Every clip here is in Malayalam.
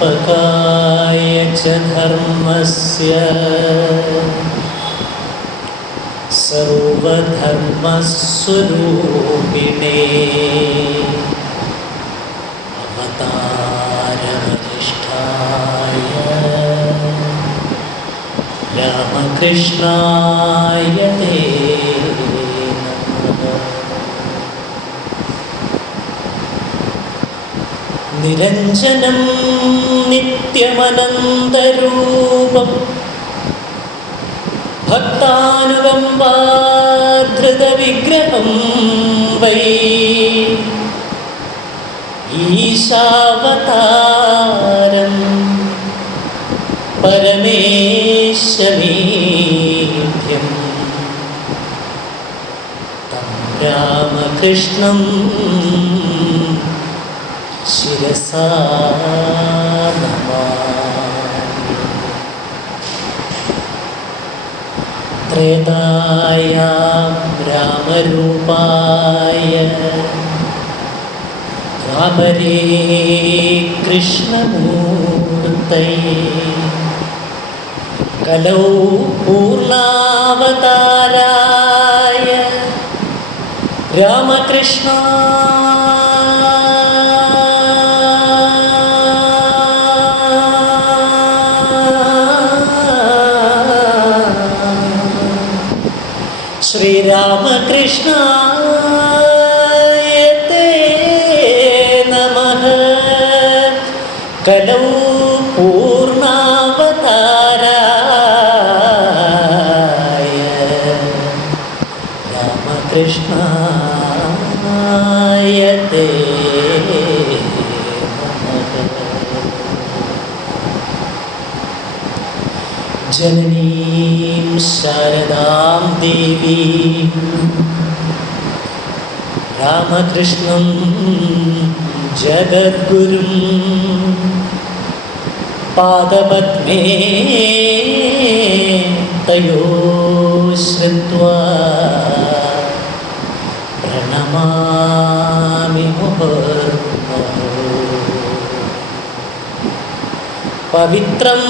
स्थापकाय च धर्मस्य सर्वधर्मस्वरूपिणे अवतारवरिष्ठाय रामकृष्णाय ते नमः। निरञ्जनं नित्यमनन्तरूपं भक्तानुकम्पाधृतविग्रहं वै ईशावतारं परमेशमीढ्यं तं रामकृष्णं शिरसा नमामि। त्रेतायां रामरूपाय द्वापरे कृष्णमूर्तये कलौ पूर्णावताराय रामकृष्णा श्रीरामकृष्णाय ते नमः। कलौ पूर्णावताराय रामकृष्णाय ते नमः। जननीं शारदां देवीं रामकृष्णं जगद्गुरुं पादपद्मे तयोः श्रुत्वा प्रणमामि मुहुर्मुहुः। पवित्रं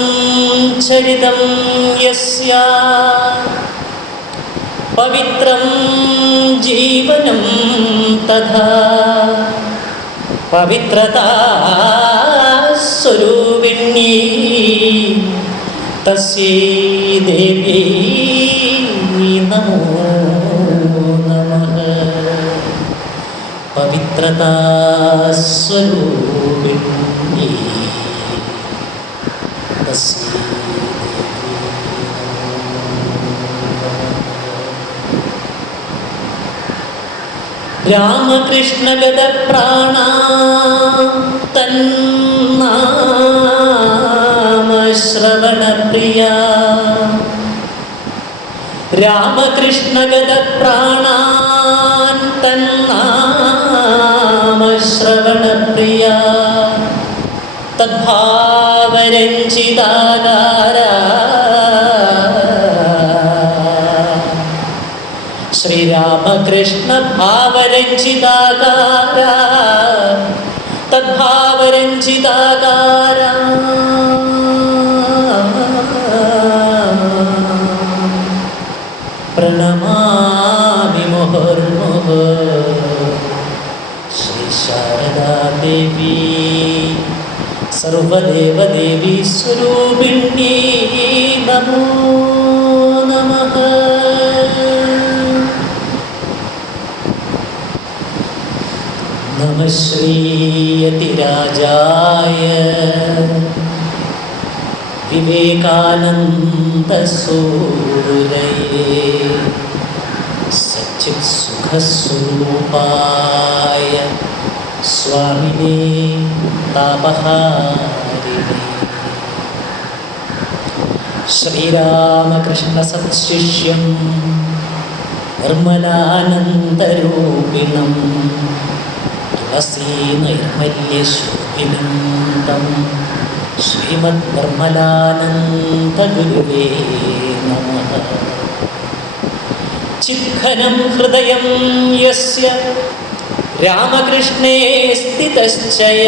चरितं यस्या पवित्रं जीवनं तथा पवित्रता स्वरूपिणी तस्यै देव्यै नमो नमः। पवित्रता स्वरूपिणी रामकृष्णगतप्राणा तन्नामश्रवणप्रिया रामकृष्णगतप्राणान् तन्नामश्रवणप्रिया तद्भावरञ्जिताकारा श्रीरामकृष्ण भावरञ्जिताकारा तद्भावरञ्जिताकारा प्रणमामि मुहुर्मुहुः। श्री शारदा देवी सर्वदेवदेवी स्वरूपिणी नमो नमः। नमः श्रीयतिराजाय विवेकानन्दसूरये सच्चित्सुखस्वरूपाय स्वामिने तापहारिणे श्रीरामकृष्णसत्शिष्यं निर्मलानन्दरूपिणं तुलसीनैर्मल्यशोभिनं श्रीमद्निर्मलानन्दगुरुवे नमः। चित्खनं हृदयं यस्य रामकृष्णे स्थितश्चय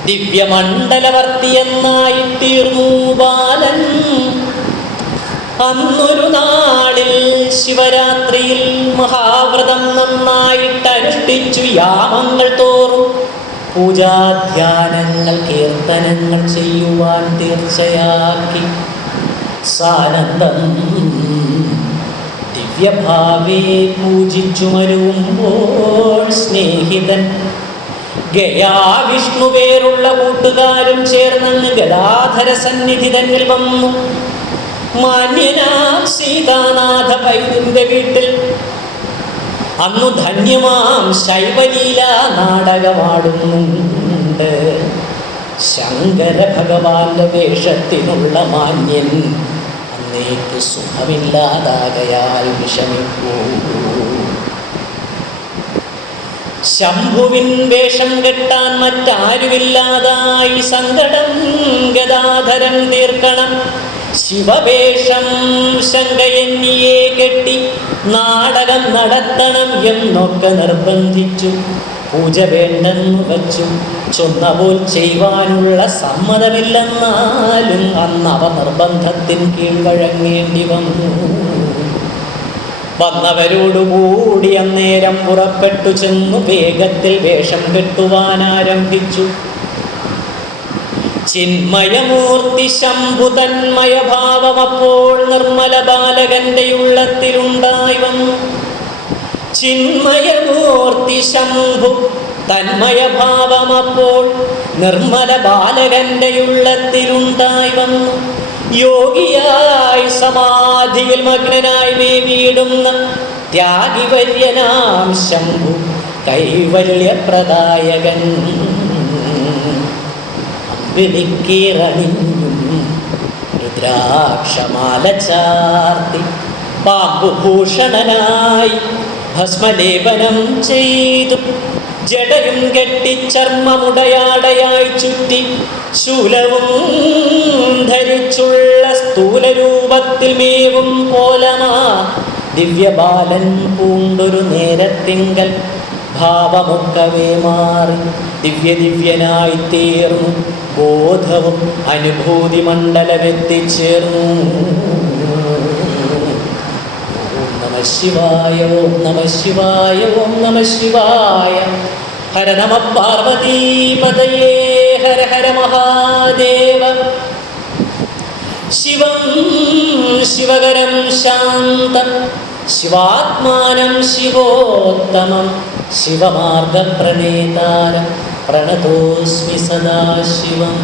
ദിവ്യമണ്ഡലവർത്തിയെന്നായിത്തീർന്നു ബാലൻ. അന്നൊരു നാളിൽ ശിവരാത്രിയിൽ മഹാവ്രതം നന്നായിട്ട് അനുഷ്ഠിച്ചു യാമങ്ങൾ തോറും പൂജാധ്യാനങ്ങൾ കീർത്തനങ്ങൾ ചെയ്യുവാൻ തീർച്ചയാക്കി. സാനന്ദം ദിവ്യഭാവേ പൂജിച്ചു മരുമ്പോൾ സ്നേഹിതൻ ഗയാവിഷ്ണു പേരുള്ള കൂട്ടുകാരും ചേർന്നങ്ങ് ഗദാധര സന്നിധി തന്നിൽ വന്നു. മാന്യനാം സീതാനാഥ പൈതന്റെ വീട്ടിൽ അന്നു ധന്യമാം ശൈവലീല നാടകമാടുന്നുണ്ട്. ശങ്കര ഭഗവാന്റെ വേഷത്തിനുള്ള മാന്യൻ അന്നേക്ക് സുഖമില്ലാതാകയാൽ വിഷമിപ്പൂ. ശംഭുവിൻ വേഷം കെട്ടാൻ മറ്റാരുമില്ലാതായി സങ്കടം ഗദാധരൻ തീർക്കണം. ശിവവേഷം ശങ്കയന്നിയെ കെട്ടി നാടകം നടത്തണം എന്നൊക്കെ നിർബന്ധിച്ചു. പൂജ വേണ്ടെന്നു വച്ചു. ചൊന്നപോൽ ചെയ്യുവാനുള്ള സമ്മതമില്ലെന്നാലും അന്നവ നിർബന്ധത്തിൻ കീഴ്വഴങ്ങേണ്ടി വന്നു. വന്നവരോടുകൂടി അന്നേരം പുറപ്പെട്ടു ചെന്നു വേഗത്തിൽ വേഷം കെട്ടുവാനാരംഭിച്ചു. ചിന്മയമൂർത്തി ശംഭു തന്മയഭാവമപ്പോൾ നിർമ്മല ബാലകന്റെ ഉള്ളത്തിലുണ്ടായി വന്നു. ചിന്മയമൂർത്തി ശംഭു തന്മയഭാവമപ്പോൾ നിർമ്മല ബാലകന്റെ ഉള്ളത്തിലുണ്ടായി വന്നു. യോഗിയായി സമാധിയിൽ മഗ്നനായി മേവിടുന്ന ത്യാഗിവര്യനാം ശംഭു കൈവല്യപ്രദായകൻ. വിളിക്കീറണിഞ്ഞും രുദ്രാക്ഷമാല ചാർത്തി പാമ്പുഭൂഷണനായി ഭസ്മലേപനം ചെയ്തു ജടയും കെട്ടി ചർമ്മമുടയാടയായി ചുറ്റി ശൂലവും ധരിച്ചുള്ള സ്ഥൂലരൂപത്തിൽ മേവും കോലമാ ദിവ്യബാലൻ പൂണ്ടൊരു നേരത്തിങ്കൽ ഭാവമൊക്കവേ മാറി ദിവ്യനായി തീർന്നു. ബോധവും അനുഭൂതി മണ്ഡലമെത്തിച്ചേർന്നു. ഓം നമ ശിവായ, ഓം നമ ശിവായ, ഓം നമ ശിവായ. ഹര നമ പാർവതീപതയേ, ഹര ഹര മഹാദേവ. ശിവം ശിവകരം ശാന്തം ശിവാത്മാനം ശിവോത്തമം ശിവമാർഗപ്രണേതാരം പ്രണതോസ്മി സദാശിവം.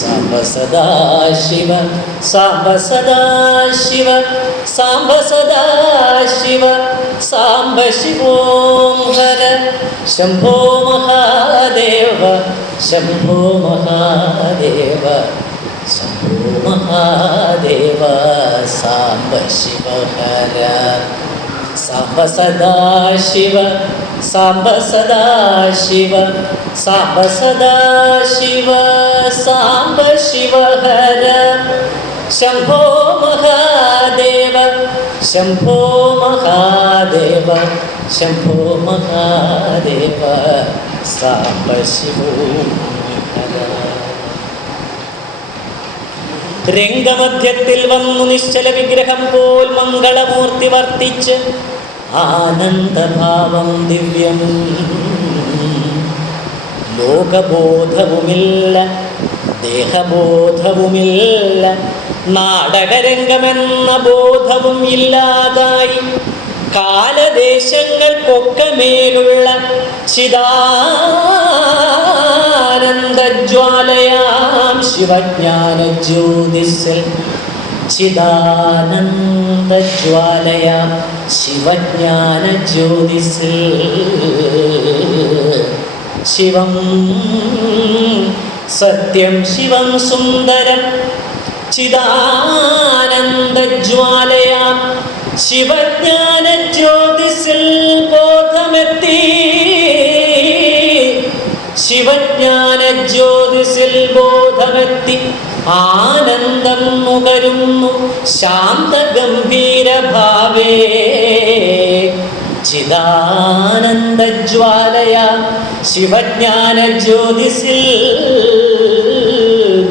സാംബ സദാശിവ, സാംബ സദാശിവ, സാംബ സദാശിവ, സാംബ ശിവോം ഹര. ശംഭോ മഹാദേവ, ശംഭോ മഹാദേവ, ശംഭോ മഹാദേവ, സാംബ ശിവ ഹര. സാംബ സദാശിവ, സാംബ സദാശിവ, സാംബ സദാശിവ, സാംബ ശിവ ഹര. ശംഭോ മഹാദേവ, ശംഭോ മഹാദേവ, ശംഭോ മഹാദേവ, സാംബ ശിവോ ഹര. രംഗമധ്യത്തിൽ വന്നു നിശ്ചല വിഗ്രഹം പോൽ മംഗളമൂർത്തി വർത്തിച്ച് ആനന്ദഭാവം ദിവ്യം. ലോകബോധവുമില്ല, ദേഹബോധവുമില്ല, നാടകരംഗമെന്ന ബോധവും ഇല്ലാതായി കാലദേശങ്ങൾക്കൊക്കെ മേലുള്ള ചിദാനന്ദജ്വാലയാം ശിവജ്ഞാന ജ്യോതിസ്സിൽ, ചിദാനന്ദജ്വാലയാം ശിവജ്ഞാന ജ്യോതിസ്സിൽ ശിവം സത്യം ശിവം സുന്ദരം ചിദാനന്ദജ്വാലയാം ശിവജ്ഞാന ജ്യോതിസ്സിൽ ബോധമെത്തി. ശിവജ്ഞാന ജ്യോതിസ്സിൽ ബോധമെത്തി ആനന്ദം നുകരുന്നു ശാന്ത ഗംഭീര ഭാവേ. ചിദാനന്ദജ്വാലയ ശിവജ്ഞാന ജ്യോതിസിൽ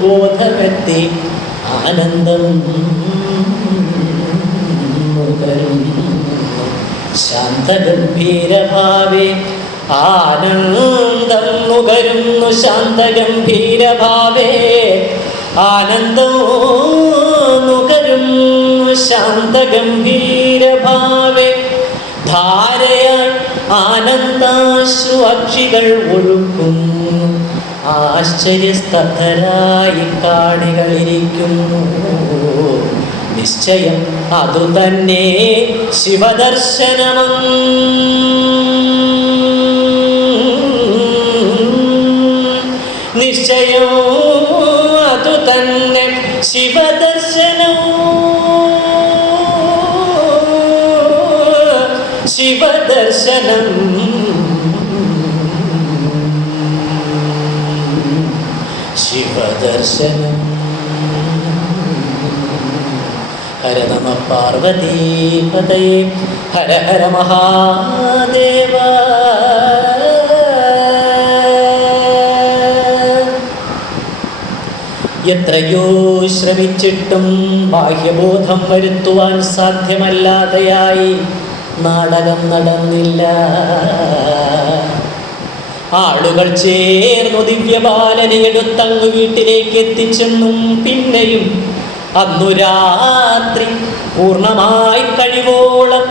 ബോധമെത്തി ആനന്ദം ശാന്തഗംഭീരഭാവേ ആനന്ദം നുകരുന്നു ശാന്തഗംഭീരഭാവേ ആനന്ദം നുകരുന്നു ശാന്തഗംഭീരഭാവേ ധാരയായി ആനന്ദാശ്രു അക്ഷികൾ ഒഴുക്കുന്നു ആശ്ചര്യസ്തബ്ധരായി കാണികളിരിക്കുന്നു നിശ്ചയം അതുതന്നെ ശിവദർശനം നിശ്ചയം അതുതന്നെ ശിവദർശനം ശിവദർശനം ശിവദർശനം ഹര നമ പാർവതീപതയേ ഹര ഹര മഹാദേവ. എത്രയോ ശ്രമിച്ചിട്ടും ബാഹ്യബോധം വരുത്തുവാൻ സാധ്യമല്ലാതെയായി നാടകം നടന്നില്ല. ആളുകൾ ചേർന്നു ദിവ്യബാലനെ എടുത്തങ്ങ് വീട്ടിലേക്ക് എത്തിച്ചെന്നും പിന്നെയും അന്നു രാത്രി പൂർണ്ണമായി കഴിവോളം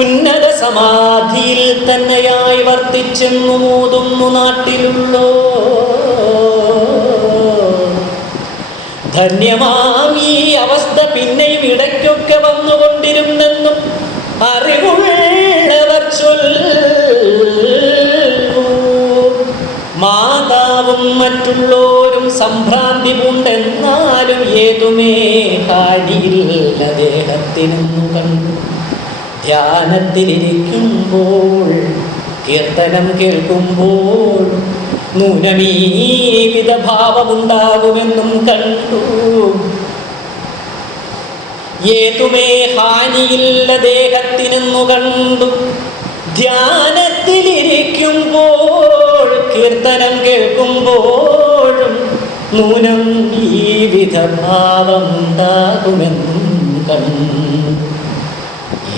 ഉന്നത സമാധിയിൽ തന്നെയായി വർത്തിച്ചെന്നു മൂതുന്നു നാട്ടിലുള്ളോ. ധന്യമാം ഈ അവസ്ഥ പിന്നെയും ഇടയ്ക്കൊക്കെ വന്നുകൊണ്ടിരുന്നെന്നും അറിവുള്ളവർ ചൊല്ലൂ. മാതാവും മറ്റുള്ളവരും സംഭ്രാന്തി പൂണ്ടെന്നാലും ഏതുമേ ഹാനിയില്ല ദേഹത്തിനെന്നു കണ്ടു. ധ്യാനത്തിലിരിക്കുമ്പോൾ കീർത്തനം കേൾക്കുമ്പോൾ നൂനമീവിധ ഭാവമുണ്ടാകുമെന്നും കണ്ടു. ഏതുമേ ഹാനിയില്ല ദേഹത്തിനെന്നു കണ്ടു. ധ്യാനത്തിലിരിക്കുമ്പോൾ കീർത്തനം കേൾക്കുമ്പോഴും നൂനം ഈ വിധഭാവമുണ്ടാകുമെന്നും കണ്ടു.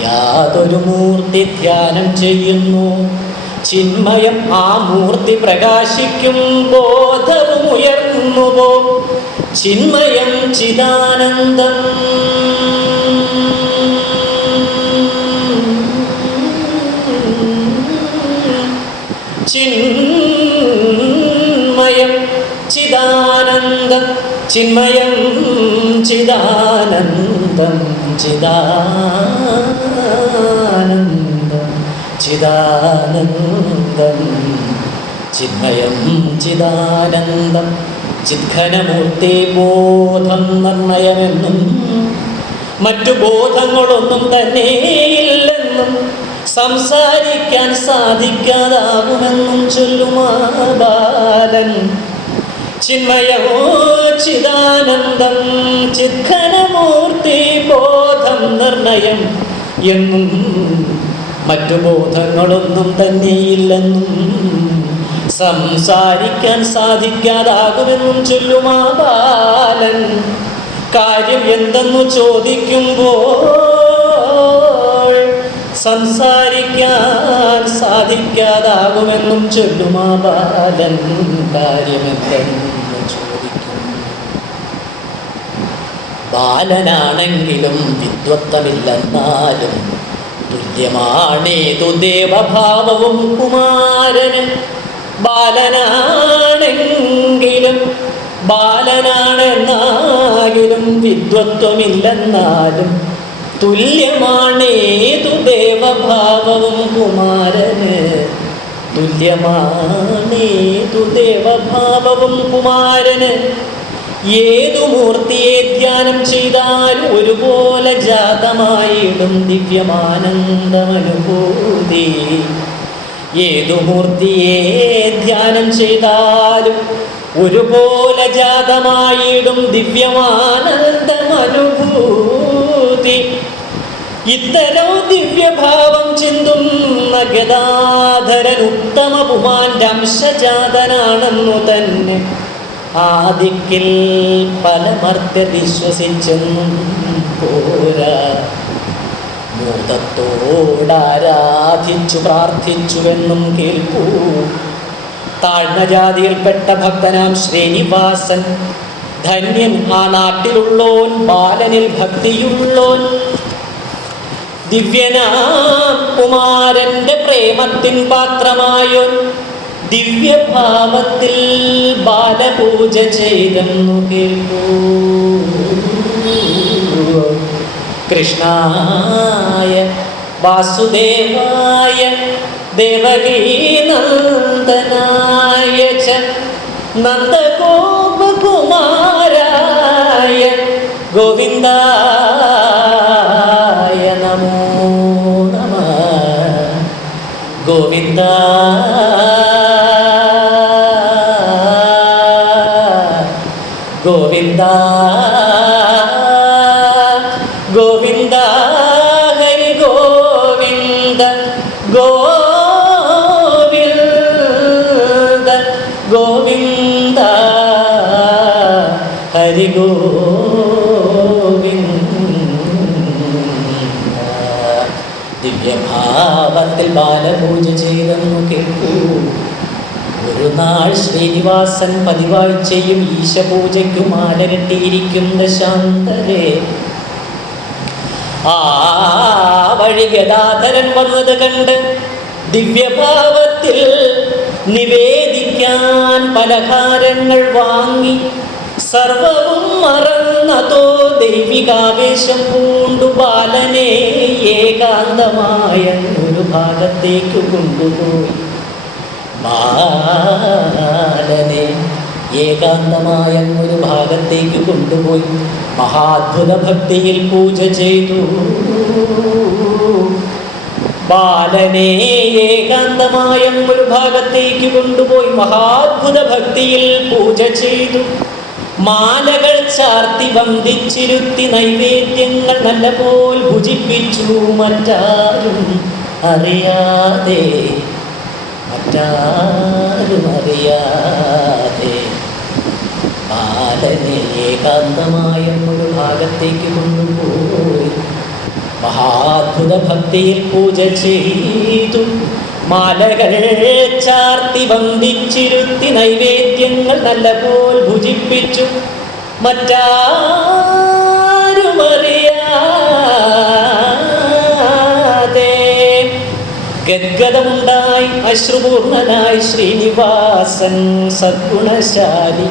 യാതൊരു മൂർത്തി ധ്യാനം ചെയ്യുന്നു ചിന്മയം ആ മൂർത്തി പ്രകാശിക്കും ബോധവും ഉയർന്നു പോം ചിന്മയം ചിദാനന്ദം. ചിന്മയം ചിദാനന്ദം ചിന്മയം ചിദാനന്ദം ചിദാനന്ദം ചിദാനന്ദം ചിന്മയം ചിദാനന്ദം ചിദ്ഘനമൂർത്തി ബോധം നിർണയമെന്നും മറ്റു ബോധങ്ങളൊന്നും തന്നെയില്ലെന്നും സംസാരിക്കാൻ സാധിക്കാതാകുമെന്നും ചൊല്ലുമാ ബാലൻ. ചിന്മയമോ ചിദാനന്ദം ചിദ്ഘനമൂർത്തി ബോധം നിർണയം എന്നും മറ്റു ബോധങ്ങളൊന്നും തന്നെയില്ലെന്നും സംസാരിക്കാൻ സാധിക്കാതാകുമെന്നും ചൊല്ലുമാ ബാലൻ. കാര്യം എന്തെന്നു ചോദിക്കുമ്പോൾ സംസാരിക്കാൻ സാധിക്കാതാകുമെന്നും ചൊല്ലുമാ ബാലൻ. കാര്യമെന്തെന്ന് ചോദിക്കും. ബാലനാണെങ്കിലും വിദ്വത്വമില്ലെന്നാലും തുല്യമാണേതു ദേവഭാവവും കുമാരന്. ബാലനാണെങ്കിലും ബാലനാണെന്നാലും വിദ്വത്വമില്ലെന്നാലും തുല്യമാണേതു ദേവഭാവവും കുമാരന്. തുല്യമാണേതു ദേവഭാവവും കുമാരന്. ഏതു മൂർത്തിയെ ധ്യാനം ചെയ്താൽ ഒരുപോലെ ജാതമായിടും ദിവ്യമാനന്ദമനുഭൂതി. ഏതു മൂർത്തിയെ ധ്യാനം ചെയ്താലും ഒരുപോലെ ജാതമായിടും ദിവ്യമാനന്ദമനുഭൂതി. ഇത്തരം ദിവ്യഭാവം ചിന്തുന്ന ഗദാധരൻ ഉത്തമ പുമാന്റെ അംശജാതനാണെന്നു തന്നെ ആദിക്കിൽ പല മർത്യർ വിശ്വസിച്ചെന്നും പോരാ. മോദത്തോടാരാധിച്ചു പ്രാർത്ഥിച്ചുവെന്നും കേൾപ്പൂ. താഴ്ന്ന ജാതിയിൽപ്പെട്ട ഭക്തനാം ശ്രീനിവാസൻ ധന്യൻ ആ നാട്ടിലുള്ളോൻ, ബാലനിൽ ഭക്തിയുള്ളോൻ. ദിവ്യനാം കുമാരന്റെ പ്രേമത്തിൻ പാത്രമായോൻ ദിവ്യഭാവത്തിൽ ബാലപൂജ ചെയ്തെന്നു കേൾക്കൂ. കൃഷ്ണായ വാസുദേവായ ദേവകീനന്ദനായ ച നന്ദഗോപകുമാരായ ഗോവിന്ദായ നമോ നമഃ. ഗോവിന്ദ ഗോവിന്ദ ഗോവിന്ദ ഹരി ഗോവിന്ദ ഗോവിന്ദ ഗോവിന്ദ ഹരി ഗോവിന്ദ. ദിവ്യഭാവത്തിൽ ബാലപൂജ ചെയ്തെന്നു കേൾക്കൂ. ഒരു നാൾ ശ്രീനിവാസൻ പതിവായി ചെയ്യും ഈശപൂജയ്ക്കു മാല കെട്ടിയിരിക്കുന്ന ശാന്തരെ ആ വഴി ഗദാധരൻ വന്നത് കണ്ട് ദിവ്യഭാവത്തിൽ നിവേദിക്കാൻ പലഹാരങ്ങൾ വാങ്ങി സർവവും മറന്നതോ ദൈവികാവേശം പൂണ്ടു ബാലനെ ഏകാന്തമായ ഒരു ഭാഗത്തേക്ക് കൊണ്ടുപോയി. ബാലനെ ഏകാന്തമായ ഒരു ഭാഗത്തേക്ക് കൊണ്ടുപോയി മഹാത്ഭുത ഭക്തിയിൽ പൂജ ചെയ്തു. ബാലനെ ഏകാന്തമായ ഒരു ഭാഗത്തേക്ക് കൊണ്ടുപോയി മഹാത്ഭുത ഭക്തിയിൽ പൂജ ചെയ്തു. മാലകൾ ചാർത്തി വന്ദിച്ചിരുത്തി നൈവേദ്യങ്ങൾ നല്ലപോൽ ഭുജിപ്പിച്ചു. മറ്റാരും അറിയാതെ ബാലനെ ഏകാന്തമായ ഒരു ഭാഗത്തേക്ക് കൊണ്ടുപോയി മഹാത്ഭുത ഭക്തിയിൽ പൂജ ചെയ്തു. മാലകൾ ചാർത്തി വന്ദിച്ചിരുത്തി നൈവേദ്യങ്ങൾ നല്ലപോൽ ഭുജിപ്പിച്ചു. മറ്റാരും അറിയാതെ ഗദ്ഗദമുണ്ടായി അശ്രുപൂർണനായി ശ്രീനിവാസൻ സദ്ഗുണശാലി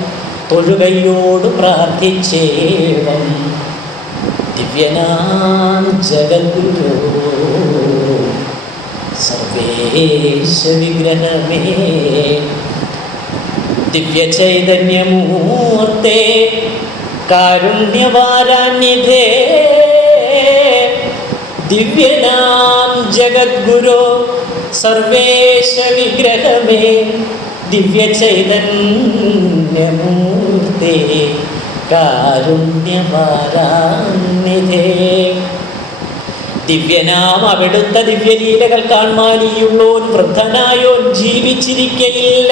തൊഴുകയോട് പ്രാർത്ഥിച്ചേവം. ദിവ്യനാം ജഗദ്ഗുരോ സർവേശ വിഗ്രഹമേ ദിവ്യ ചൈതന്യമൂർത്തേ കാരുണ്യവാരാണ്യധേ ദിവ്യനാം ജഗദ്ഗുരോ സർവേശ വിഗ്രഹമേ ദിവ്യ ചൈതന്യമൂർത്തേ കാരുണ്യവാരാണ്യധേ. ദിവ്യനാം അവിടുത്തെ ദിവ്യലീലകൾ കാണാനിയുള്ളോൻ വൃദ്ധനായോൻ ജീവിച്ചിരിക്കയില്ല.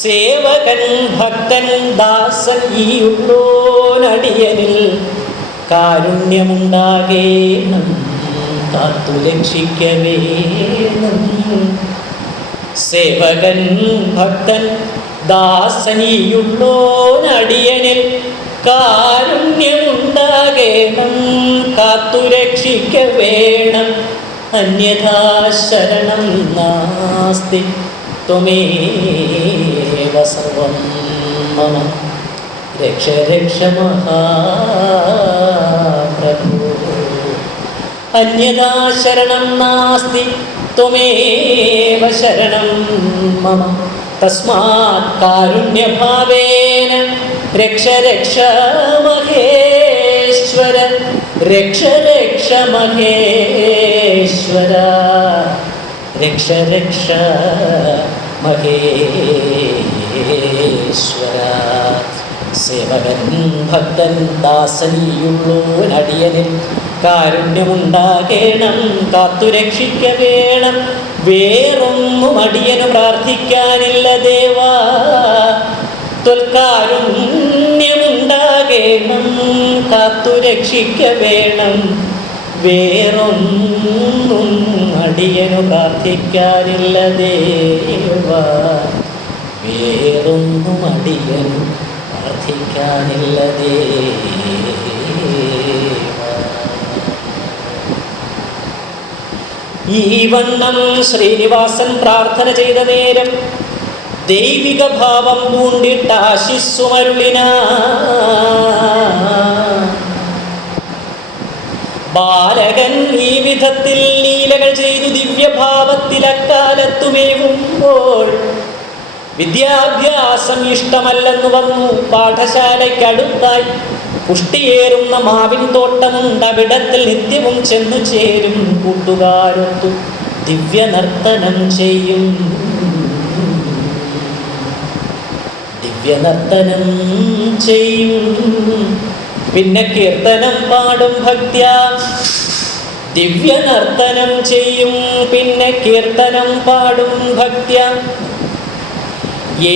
സേവകൻ ഭക്തൻ ദാസൻ ഈ ഉള്ളോനടിയനിൽ കാരുണ്യമുണ്ടാകേണം കാത്തു രക്ഷിക്കവേണം. സേവകൻ ഭക്തൻ ദാസൻ ഈ ഉള്ളോനടിയനിൽ കാരുണ്യമുണ്ടാകേണം കാത്തു രക്ഷിക്കവേണം. അന്യഥാ ശരണം നാസ്തി ത്വമേവ സർവം മമ രക്ഷ രക്ഷ മഹാപ്രഭു. അന്യഥാ ശരണം നാസ്തി ത്വമേവ ശരണം മമ തസ്മാത് കാരുണ്യഭാവേന രക്ഷ രക്ഷ മഹേശ്വര രക്ഷ രക്ഷ മഹേശ്വര രക്ഷ രക്ഷ മഹേശ്വര. സേവകൻ ഭക്തൻ ദാസനിയുള്ളോനടിയനിൽ കാരുണ്യമുണ്ടാകേണം, കാത്തുരക്ഷിക്ക വേണം. വേറൊന്നും അടിയനു പ്രാർത്ഥിക്കാനില്ല ദേവാ. ത്വൽക്കാരുണ്യമുണ്ടാകേണം, കാത്തുരക്ഷിക്ക വേണം. വേറൊന്നും അടിയനു പ്രാർത്ഥിക്കാനില്ല ദേവാ. വേറൊന്നും അടിയനു പ്രാർത്ഥിക്കാനില്ല ദേവാ. ഈ വണ്ണം ശ്രീനിവാസൻ പ്രാർത്ഥന ചെയ്ത നേരം ദൈവിക ഭാവം പൂണ്ടിട്ട് ആശിസ്സുമരുളിന. ബാലകൻ ഈ വിധത്തിൽ ലീലകൾ ചെയ്തു ദിവ്യഭാവത്തിൽ അക്കാലത്തുമേവുമ്പോൾ വിദ്യാഭ്യാസം ഇഷ്ടമല്ലെന്നു വന്നു. പാഠശാലയ്ക്കടുത്തായി പുഷ്ടിയേറുന്ന മാവിൻ തോട്ടമുണ്ട്. അവിടത്തിൽ നിത്യവും ചെന്നു ചേരും. കൂട്ടുകാരൊത്തു ദിവ്യനർത്തനം ചെയ്യും. ദിവ്യനർത്തനം ചെയ്യും. പിന്നെ കീർത്തനം പാടും ഭക്ത്യാ. ദിവ്യനർത്തനം ചെയ്യും. പിന്നെ കീർത്തനം പാടും ഭക്ത്യാ.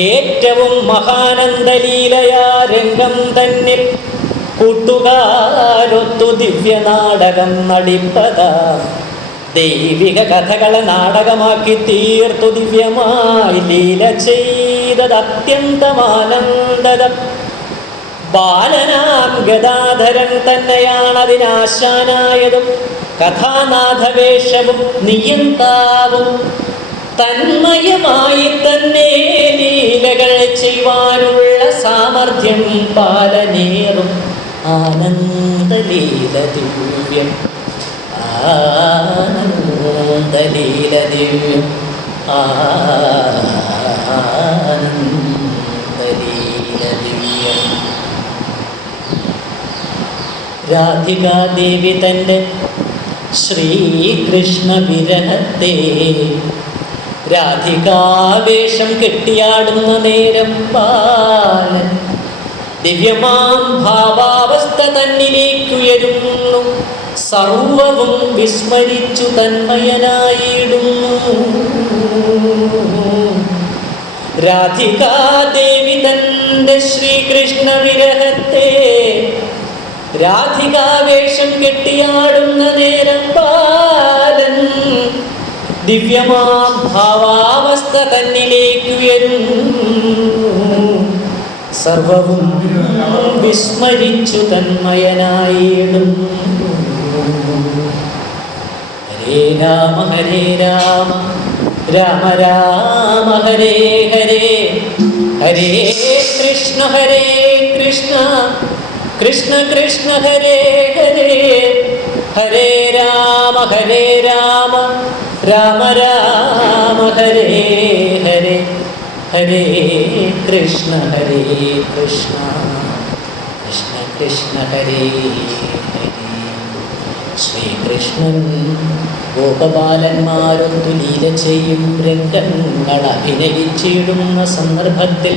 ഏറ്റവും മഹാനന്ദലീലയാ രംഗം തന്നിൽ കൂട്ടുകാരൊത്തു ദിവ്യനാടകം നടിപ്പതാ. ദൈവിക കഥകളെ നാടകമാക്കി തീർത്തു ദിവ്യമായി ലീല ചെയ്തത് അത്യന്തമാനന്ദം. ബാലനാം ഗദാധരൻ തന്നെയാണതിനാശാനായതും. കഥാനാഥവേഷവും നിയന്താവും തന്മയമായി തന്നെ ലീലകൾ ചെയ്യുവാനുള്ള സാമർഥ്യം ബാലനേറും. ആനന്ദലീല ദിവ്യം, ആനന്ദലീല ദിവ്യം, ആനന്ദലീല ദിവ്യം. രാധികാദേവി തൻ്റെ ശ്രീകൃഷ്ണ വിരഹത്തെ രാധികാവേഷം കെട്ടിയാടുന്ന നേരം ബാലൻ ദിവ്യമാം ഭാവാവസ്ഥ തന്നിലേക്കുയരുന്നു. സർവവും വിസ്മരിച്ചു തന്മയനായിടുന്നു. രാധികാദേവി തൻ്റെ ശ്രീകൃഷ്ണ വിരഹത്തെ രാധികാവേഷം കെട്ടിയാടുന്ന നേരം ബാലൻ ദിവ്യമാം ഭാവാവസ്ഥ തന്നിലേക്കുയരുന്നു. സർവവും വിസ്മരിച്ചു തന്മയനായിടുന്നു. ഹരേ രാമ ഹരേ രാമ രാമ രാമ ഹരേ ഹരേ. ഹരേ കൃഷ്ണ കൃഷ്ണ കൃഷ്ണ ഹരേ ഹരേ. ഹരേ രാമ രാമ രാമ ഹരേ ഹരേ. ഹരേ കൃഷ്ണ കൃഷ്ണ കൃഷ്ണ ഹരേ ഹരേ. ശ്രീകൃഷ്ണൻ ഗോപബാലന്മാരൊത്തു ലീല ചെയ്യും രംഗങ്ങൾ അഭിനയിച്ചിടുന്ന സന്ദർഭത്തിൽ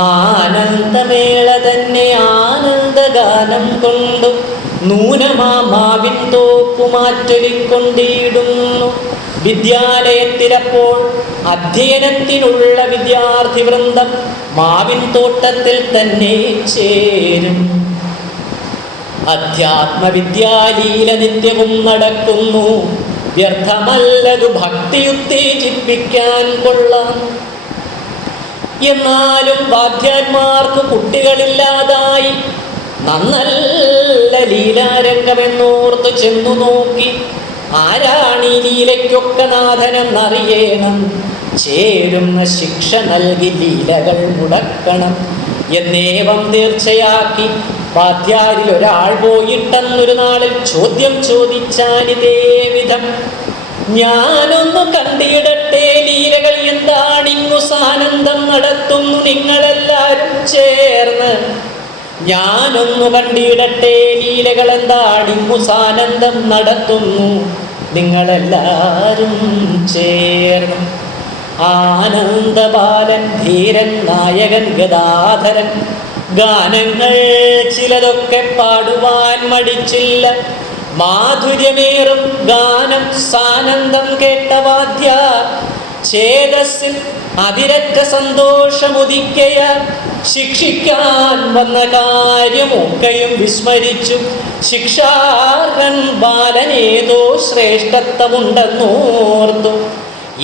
ആനന്ദമേള തന്നെ ആനന്ദഗാനം കൊണ്ടു നൂനമാവിൻ തോപ്പുമാറ്റൊലിക്കൊണ്ടിടുന്നു. വിദ്യാലയത്തിലപ്പോൾ അധ്യയനത്തിനുള്ള വിദ്യാർത്ഥി വൃന്ദം മാവിൻ തോട്ടത്തിൽ തന്നെ ചേരും. അധ്യാത്മവിദ്യാലീല നിത്യവും നടക്കുന്നു. വ്യർത്ഥമല്ലതു ഭക്തി ഉത്തേജിപ്പിക്കാൻ കൊള്ളാം. എന്നാലും വാദ്യാന്മാർക്ക് കുട്ടികളില്ലാതായി. നന്നല്ല ലീലാരംഗമെന്നോർത്ത് ചെന്നു നോക്കി. ആരാണീ ലീലയ്ക്കൊക്കെ നാഥനെന്നറിയണം. ചേരുന്ന ശിക്ഷ നൽകി ലീലകൾ മുടക്കണം എന്നേവം തീർച്ചയാക്കി വാദ്യാരിൽ ഒരാൾ പോയിട്ടെന്നൊരു നാളിൽ ചോദ്യം ചോദിച്ചാലിതേ വിധം. ഞാനൊന്നു കണ്ടിടട്ടെ ലീലകൾ എന്താണിങ്ങു സാനന്ദം നടത്തുന്നു നിങ്ങളെല്ലാരും ചേർന്ന്. ഞാനൊന്നു കണ്ടിടട്ടെ ലീലകൾ എന്താണിങ്ങു സാനന്ദം നടത്തുന്നു നിങ്ങളെല്ലാരും ചേർന്ന്. ആനന്ദബാലൻ ധീരൻ നായകൻ ഗദാധരൻ ഗാനങ്ങൾ ചിലതൊക്കെ പാടുവാൻ മടിച്ചില്ല. മാധുര്യമേറും ഗാനം സാനന്ദം കേട്ട വാദ്യ ചേതസ്സിൽ അതിരറ്റ സന്തോഷമുദിക്കയ ശിക്ഷിക്കാൻ വന്ന കാര്യമൊക്കെയും വിസ്മരിച്ചു ശിക്ഷാർഹൻ ബാലനേതോ ശ്രേഷ്ഠത്വമുണ്ടെന്നോർത്തു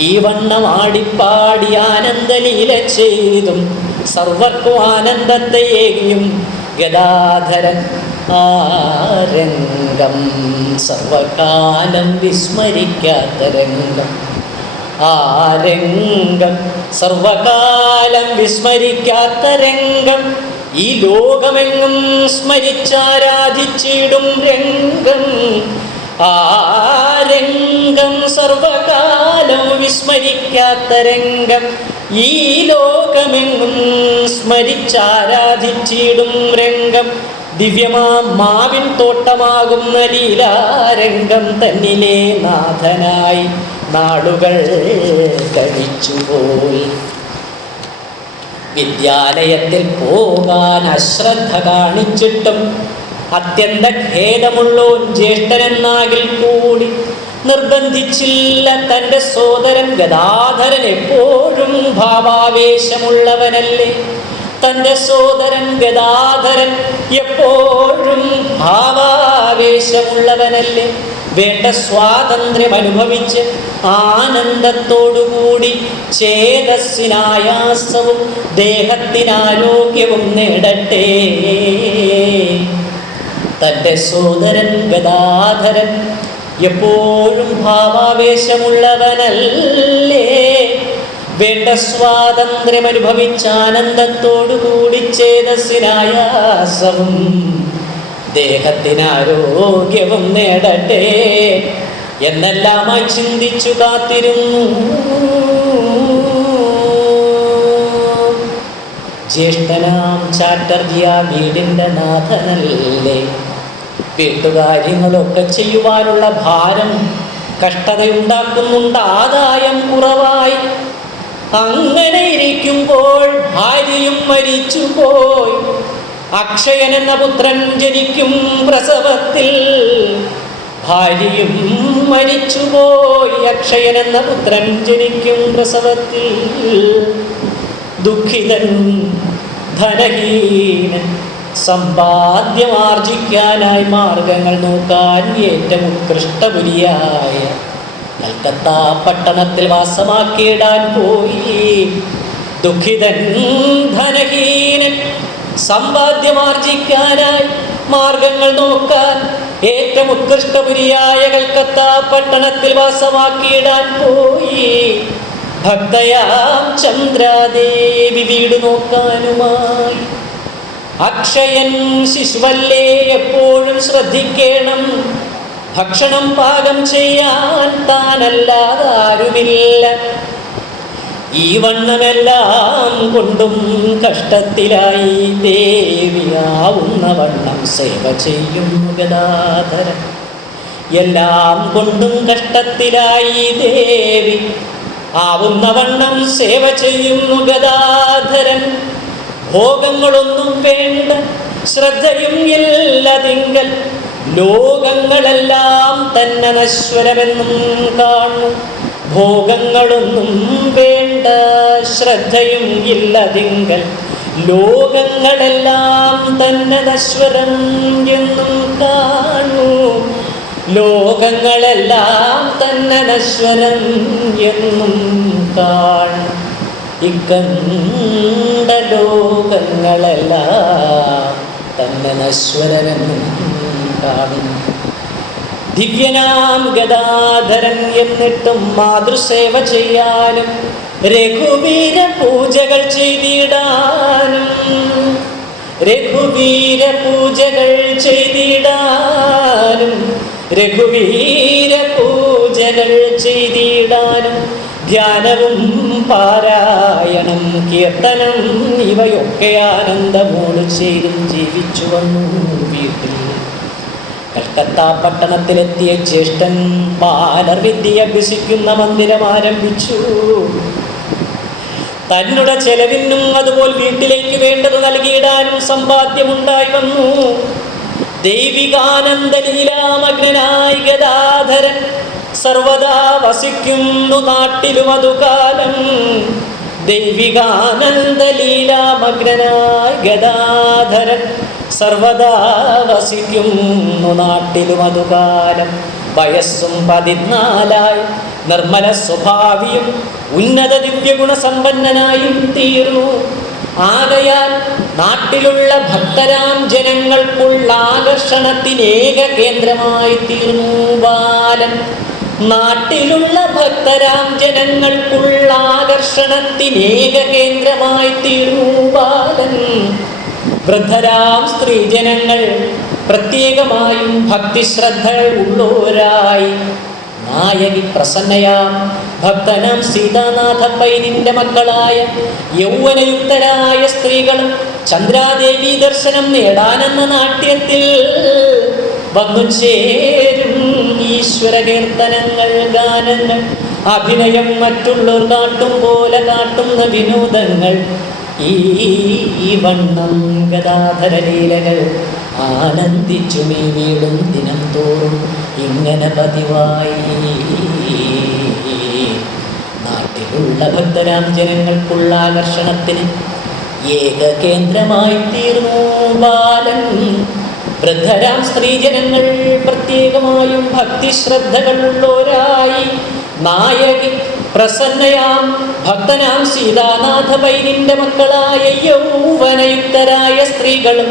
ഈ വണ്ണം ആടിപ്പാടി ആനന്ദലീല ചെയ്തും സർവർക്കും ആനന്ദത്തെയും ഗദാധരൻ ആ രംഗം സർവകാലം വിസ്മരിക്കാത്ത രംഗം ആ രംഗം സർവകാലം വിസ്മരിക്കാത്ത രംഗം ഈ ലോകമെങ്ങും സ്മരിച്ചാരാധിച്ചിടും രംഗം ആ രംഗം സർവകാലം വിസ്മരിക്കാത്ത രംഗം ഈ ലോകമെങ്ങും സ്മരിച്ചാരാധിച്ചിടും രംഗം ദിവ്യമാം മാവിൻ തോട്ടമാകുന്ന ലീലാരംഗം തന്നിലെ നാഥനായി നാടുകൾ കഴിച്ചുപോയി. വിദ്യാലയത്തിൽ പോകാൻ അശ്രദ്ധ കാണിച്ചിട്ടും അത്യന്ത ഖേദമുള്ളോൻ ജ്യേഷ്ഠനെന്നാകിൽ കൂടി നിർബന്ധിച്ചില്ല തൻ്റെ സോദരൻ ഗദാധരൻ. എപ്പോഴും ഭാവാവേശമുള്ളവനല്ലേ തൻ്റെ സോദരൻ ഗദാധരൻ, എപ്പോഴും ഭാവാവേശമുള്ളവനല്ലേ. വേണ്ട സ്വാതന്ത്ര്യം അനുഭവിച്ച് ആനന്ദത്തോടുകൂടി ചേതസ്സിനായാസവും ദേഹത്തിനാരോഗ്യവും നേടട്ടെ തൻ്റെ സോദരൻ ഗദാധരൻ. എപ്പോഴും ഭാവാവേശമുള്ളവനല്ലേ. വേണ്ട സ്വാതന്ത്ര്യം അനുഭവിച്ച് ആനന്ദത്തോടുകൂടി ചേതസ്സിനായാസവും ദേഹത്തിനാരോഗ്യവും നേടട്ടെ എന്നെല്ലാമായി ചിന്തിച്ചു കാത്തിരുന്നു. ജ്യേഷ്ഠനാം ചാറ്റർജി ആ വീടിൻ്റെ നാഥനല്ലേ. വീട്ടുകാര്യങ്ങളൊക്കെ ചെയ്യുവാനുള്ള ഭാരം കഷ്ടതയുണ്ടാക്കുന്നുണ്ട്, ആദായം കുറവായി. അങ്ങനെ ഇരിക്കുമ്പോൾ ഭാര്യയും മരിച്ചുപോയി. അക്ഷയൻ എന്ന പുത്രൻ ജനിക്കും പ്രസവത്തിൽ. ഭാര്യയും മരിച്ചുപോയി. അക്ഷയൻ എന്ന പുത്രൻ ജനിക്കും പ്രസവത്തിൽ. ദുഃഖിതൻ ധനഹീനൻ സമ്പാദ്യമാർജിക്കാനായി മാർഗങ്ങൾ നോക്കാൻ ഏറ്റവും ഉത്കൃഷ്ടപുരിയായ കൽക്കത്ത പട്ടണത്തിൽ വാസമാക്കിയിടാൻ പോയി. ദുഃഖിതൻ ധനഹീനൻ സമ്പാദ്യമാർജിക്കാനായി മാർഗങ്ങൾ നോക്കാൻ ഏറ്റവും ഉത്കൃഷ്ടപുരിയായ കൽക്കത്ത പട്ടണത്തിൽ വാസമാക്കിയിടാൻ പോയി. ഭക്തയാം ചന്ദ്രാദേവി വീട് നോക്കാനുമായി. അക്ഷയൻ ശിശുവല്ലേ, എപ്പോഴും ശ്രദ്ധിക്കണം. ഭക്ഷണം പാകം ചെയ്യാൻ താനല്ലാതാരുമില്ല. ഈ വണ്ണമെല്ലാം കൊണ്ടും കഷ്ടത്തിലായി ദേവിയാവുന്ന വണ്ണം സേവ ചെയ്യുന്നു ഗദാധരൻ. എല്ലാം കൊണ്ടും കഷ്ടത്തിലായി ദേവി ആവുന്ന വണ്ണം സേവ ചെയ്യുന്നു ഗദാധരൻ. ഭോഗങ്ങളൊന്നും വേണ്ട, ശ്രദ്ധയും ഇല്ലതിങ്കൽ. ലോകങ്ങളെല്ലാം തന്നെ നശ്വരമെന്നും കാണുന്നു. ഭോഗങ്ങളൊന്നും വേണ്ട, ശ്രദ്ധയും ഇല്ലതിങ്കൽ. ലോകങ്ങളെല്ലാം തന്നെ നശ്വരം എന്നും കാണൂ. ലോകങ്ങളെല്ലാം തന്നെ നശ്വരം എന്നും കാണും. ഇക്കണ്ട ലോകങ്ങളെല്ലാം തന്നെ നശ്വരമെന്നും കാണും. ദിവ്യനാം ഗദാധരൻ എന്നിട്ടും മാതൃസേവ ചെയ്യാനും രഘുവീര പൂജകൾ ചെയ്തിടാനും രഘുവീര പൂജകൾ ചെയ്തിടാനും രഘുവീര പൂജകൾ ചെയ്തിടാനും ധ്യാനവും പാരായണം കീർത്തനം ഇവയൊക്കെ ആനന്ദമോട് ചേരും ജീവിച്ചു വന്നു വീട്ടിൽ. കൽക്കത്ത പട്ടണത്തിലെത്തിയ ജ്യേഷ്ഠൻ ബാലർ വിദ്യ അഭ്യസിക്കുന്ന മന്ദിരം ആരംഭിച്ചു. തന്നുടെ ചെലവിനും അതുപോലെ വീട്ടിലേക്ക് വേണ്ടത് നൽകിയിടാനും സമ്പാദ്യമുണ്ടായി വന്നു. ദൈവികാനന്ദലീലാമഗ്നായി ഗദാധരൻ സർവദാ വസിക്കുന്നു നാട്ടിലും അതുകാലം. ദൈവികാനന്ദലീലാമഗ്നായി ഗദാധരൻ സർവദാ വസിക്കുന്നു നാട്ടിലും അതുകാലം. വയസ്സും 14 നിർമ്മല സ്വഭാവിയും ഉന്നത ദിവ്യഗുണസമ്പന്നനായും തീർന്നു. ആകയാൽ നാട്ടിലുള്ള ഭക്തരാം ജനങ്ങൾക്കുള്ള ആകർഷണത്തിനേക കേന്ദ്രമായി തീർന്നു ബാലൻ. നാട്ടിലുള്ള ഭക്തരാം ജനങ്ങൾക്കുള്ള ആകർഷണത്തിനേക കേന്ദ്രമായി തീർന്നു ബാലൻ. വൃദ്ധരാം സ്ത്രീജനങ്ങൾ പ്രത്യേകമായും ഭക്തിശ്രദ്ധ ഉള്ളോരായി നായകി പ്രസന്നയാം ഭക്തനാം സീതാനാഥ പൈരിന്റെ മക്കളായ യൗവനയുക്തരായ സ്ത്രീകളും ചന്ദ്രാദേവി ദർശനം നേടാനെന്ന നാട്യത്തിൽ വന്നു ചേരും. ഈശ്വര കീർത്തനങ്ങൾ, ഗാനങ്ങൾ, അഭിനയം, മറ്റുള്ളവർ കാട്ടും പോലെ കാട്ടുന്ന വിനോദങ്ങൾ, ഈ വണ്ണം ഗദാധര ലീലകൾ ആനന്ദിച്ചു മീ വീടും ദിനം തോറും ഇങ്ങനെ പതിവായി. നാട്ടിലുള്ള ഭക്തരാം ജനങ്ങൾക്കുള്ള ആകർഷണത്തിന് ഏക കേന്ദ്രമായി തീർന്നു ബാലൻ. വൃദ്ധരാം സ്ത്രീജനങ്ങൾ പ്രത്യേകമായും ഭക്തിശ്രദ്ധകളുള്ളവരായി നായകി പ്രസന്നയാം ഭക്തനാം സീതാനാഥ പൈരിന്റെ മക്കളായ യൗവനയുക്തരായ സ്ത്രീകളും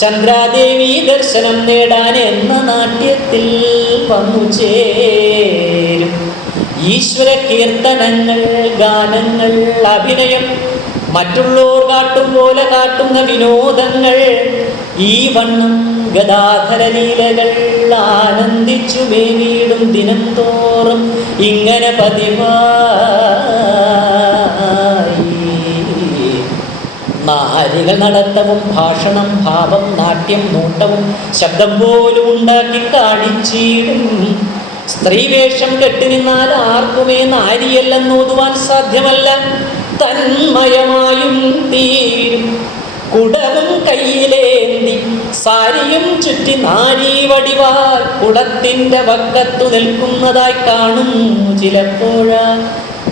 ചന്ദ്രാദേവി ദർശനം നേടാൻ എന്ന നാട്യത്തിൽ വന്നു ചേരും. ഈശ്വര കീർത്തനങ്ങൾ, ഗാനങ്ങൾ, അഭിനയം, മറ്റുള്ളവർ കാട്ടും പോലെ കാട്ടുന്ന വിനോദങ്ങൾ, ഈ വണ്ണം ഗദാധര ലീലകൾ ആനന്ദിച്ചു മേവീടും ദിനം തോറും ഇങ്ങനെ പതിവായി. നാരികൾ നടത്തവും ഭാഷണം, ഭാവം, നാട്യം, നോട്ടവും ശബ്ദം പോലും ഉണ്ടാക്കി കാണിച്ചിടും. സ്ത്രീവേഷം കെട്ടിനിന്നാൽ ആർക്കുമേ നാരിയല്ലെന്നോതുവാൻ സാധ്യമല്ല. തന്മയമായും തീരും. കുടവും കയ്യിലേന്തി സാരിയും ചുറ്റി നാരീ വടിവാൽ കുളത്തിൻ്റെ വക്കത്തു നിൽക്കുന്നതായി കാണും ചിലപ്പോഴ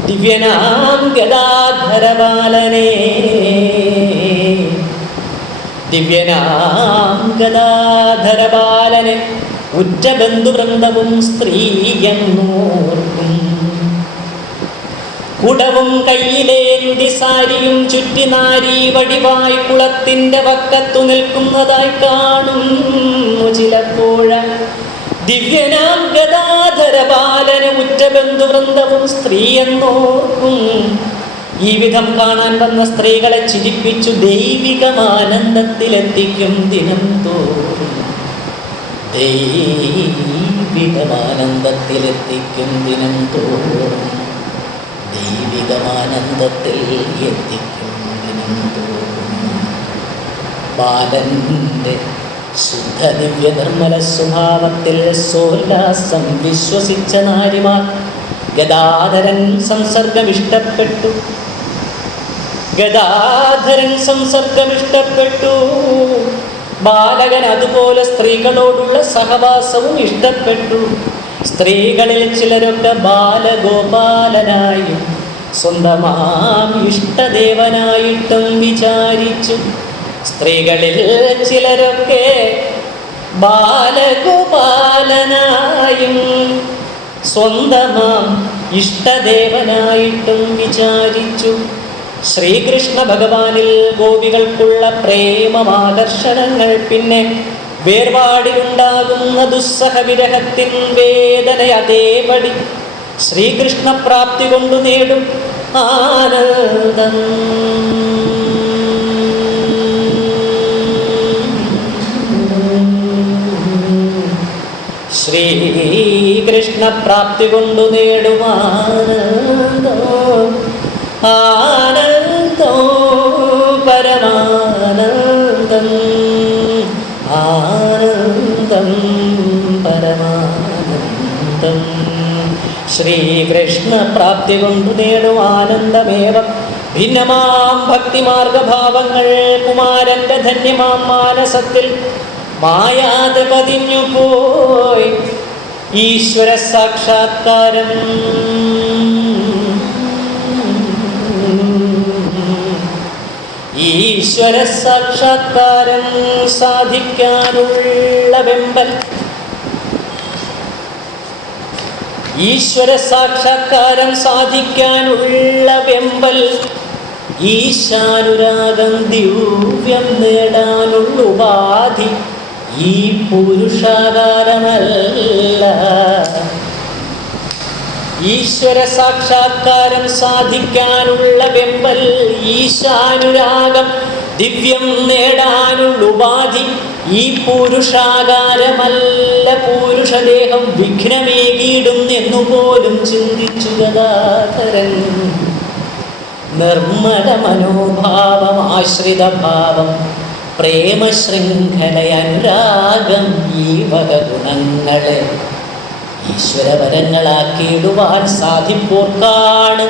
ദിവ്യനാം ഗദാധര ബാലനെ. ദിവ്യനാം ഗദാധര ബാലനെ ഉറ്റ ബന്ധുവൃന്ദവും സ്ത്രീയെന്നോർക്കും. കുടവും കയ്യിലേന്തി സാരിയും ചുറ്റി നാരീ വടിവായി കുളത്തിൻ്റെ വക്കത്തു നിൽക്കുന്നതായി കാണും ചിലപ്പോഴ ദിവ്യനാം ഗദാധര ബാലന് ഉറ്റ ബന്ധുവൃന്ദവും സ്ത്രീയെന്നോർക്കും. ഈ വിധം കാണാൻ വന്ന സ്ത്രീകളെ ചിരിപ്പിച്ചു ദൈവികമാനന്ദത്തിലെത്തിക്കും ദിനം തോറും. ദൈവികമാനന്ദത്തിലെത്തിക്കും ദിനം തോറും. ദൈവികമാനന്ദത്തിൽ എത്തിക്കും ദിനം തോറും. ബാലന്റെ ശുദ്ധ ദിവ്യ നിർമ്മല സ്വഭാവത്തിൽ സോല്ലാസം വിശ്വസിച്ച നാരിമാർ ഗദാധരൻ സംസർഗമിഷ്ടപ്പെട്ടു. ഗദാധരൻ സംസർഗമിഷ്ടപ്പെട്ടു. ബാലകൻ അതുപോലെ സ്ത്രീകളോടുള്ള സഹവാസവും ഇഷ്ടപ്പെട്ടു. സ്ത്രീകളിൽ ചിലരൊക്കെ ബാലഗോപാലനായും സ്വന്തമാം ഇഷ്ടദേവനായിട്ടും വിചാരിച്ചു. സ്ത്രീകളിൽ ചിലരൊക്കെ ബാലഗോപാലനായും സ്വന്തമാം ഇഷ്ടദേവനായിട്ടും വിചാരിച്ചു. ശ്രീകൃഷ്ണ ഭഗവാനിൽ ഗോപികൾക്കുള്ള പ്രേമമാകർഷണങ്ങൾ പിന്നെ വേർപാടിലുണ്ടാകുന്ന ദുസ്സഹവിരഹത്തിൻ വേദന അതേപടി ശ്രീകൃഷ്ണ പ്രാപ്തി കൊണ്ടു നേടും ആനന്ദം. ശ്രീകൃഷ്ണ പ്രാപ്തി കൊണ്ടു നേടും ആനന്ദം. ആനന്ദോ പരമാനന്ദം. ആനന്ദം പരമാനന്ദം. ശ്രീകൃഷ്ണ പ്രാപ്തി കൊണ്ടു നേടും ആനന്ദമേവം ഭിന്നമാം ഭക്തിമാർഗഭാവങ്ങൾ കുമാരന്റെ ധന്യമാം മാനസത്തിൽ മായാതെ പതിഞ്ഞു പോയി ഈശ്വര സാക്ഷാത്കാരം. ഈശ്വര സാക്ഷാത്കാരം സാധിക്കാനുള്ള വെമ്പൽ, ഈശ്വര സാക്ഷാത്കാരം സാധിക്കാനുള്ള വെമ്പൽ, ഈശാനുരാഗം ദിവ്യം നേടാനുള്ള ഉപാധി ഈ പുരുഷാകാരമല്ല. ഈശ്വര സാക്ഷാത്കാരം സാധിക്കാനുള്ള വെമ്പൽ, ഈശാനുരാഗം ദിവ്യം നേടാനുള്ള ഉപാധി ഈ പുരുഷാകാരമല്ല. പുരുഷദേഹം വിഘ്നമേകിയിടുന്നെന്നുപോലും ചിന്തിച്ചു ഗദാധരൻ. നിർമ്മല മനോഭാവം, ആശ്രിതഭാവം, പ്രേമശൃംഖല, അനുരാഗം, ഈ വക ഗുണങ്ങളെ ഈശ്വരവരങ്ങളാക്കിയിടുവാൻ സാധിപ്പോർക്കാണ്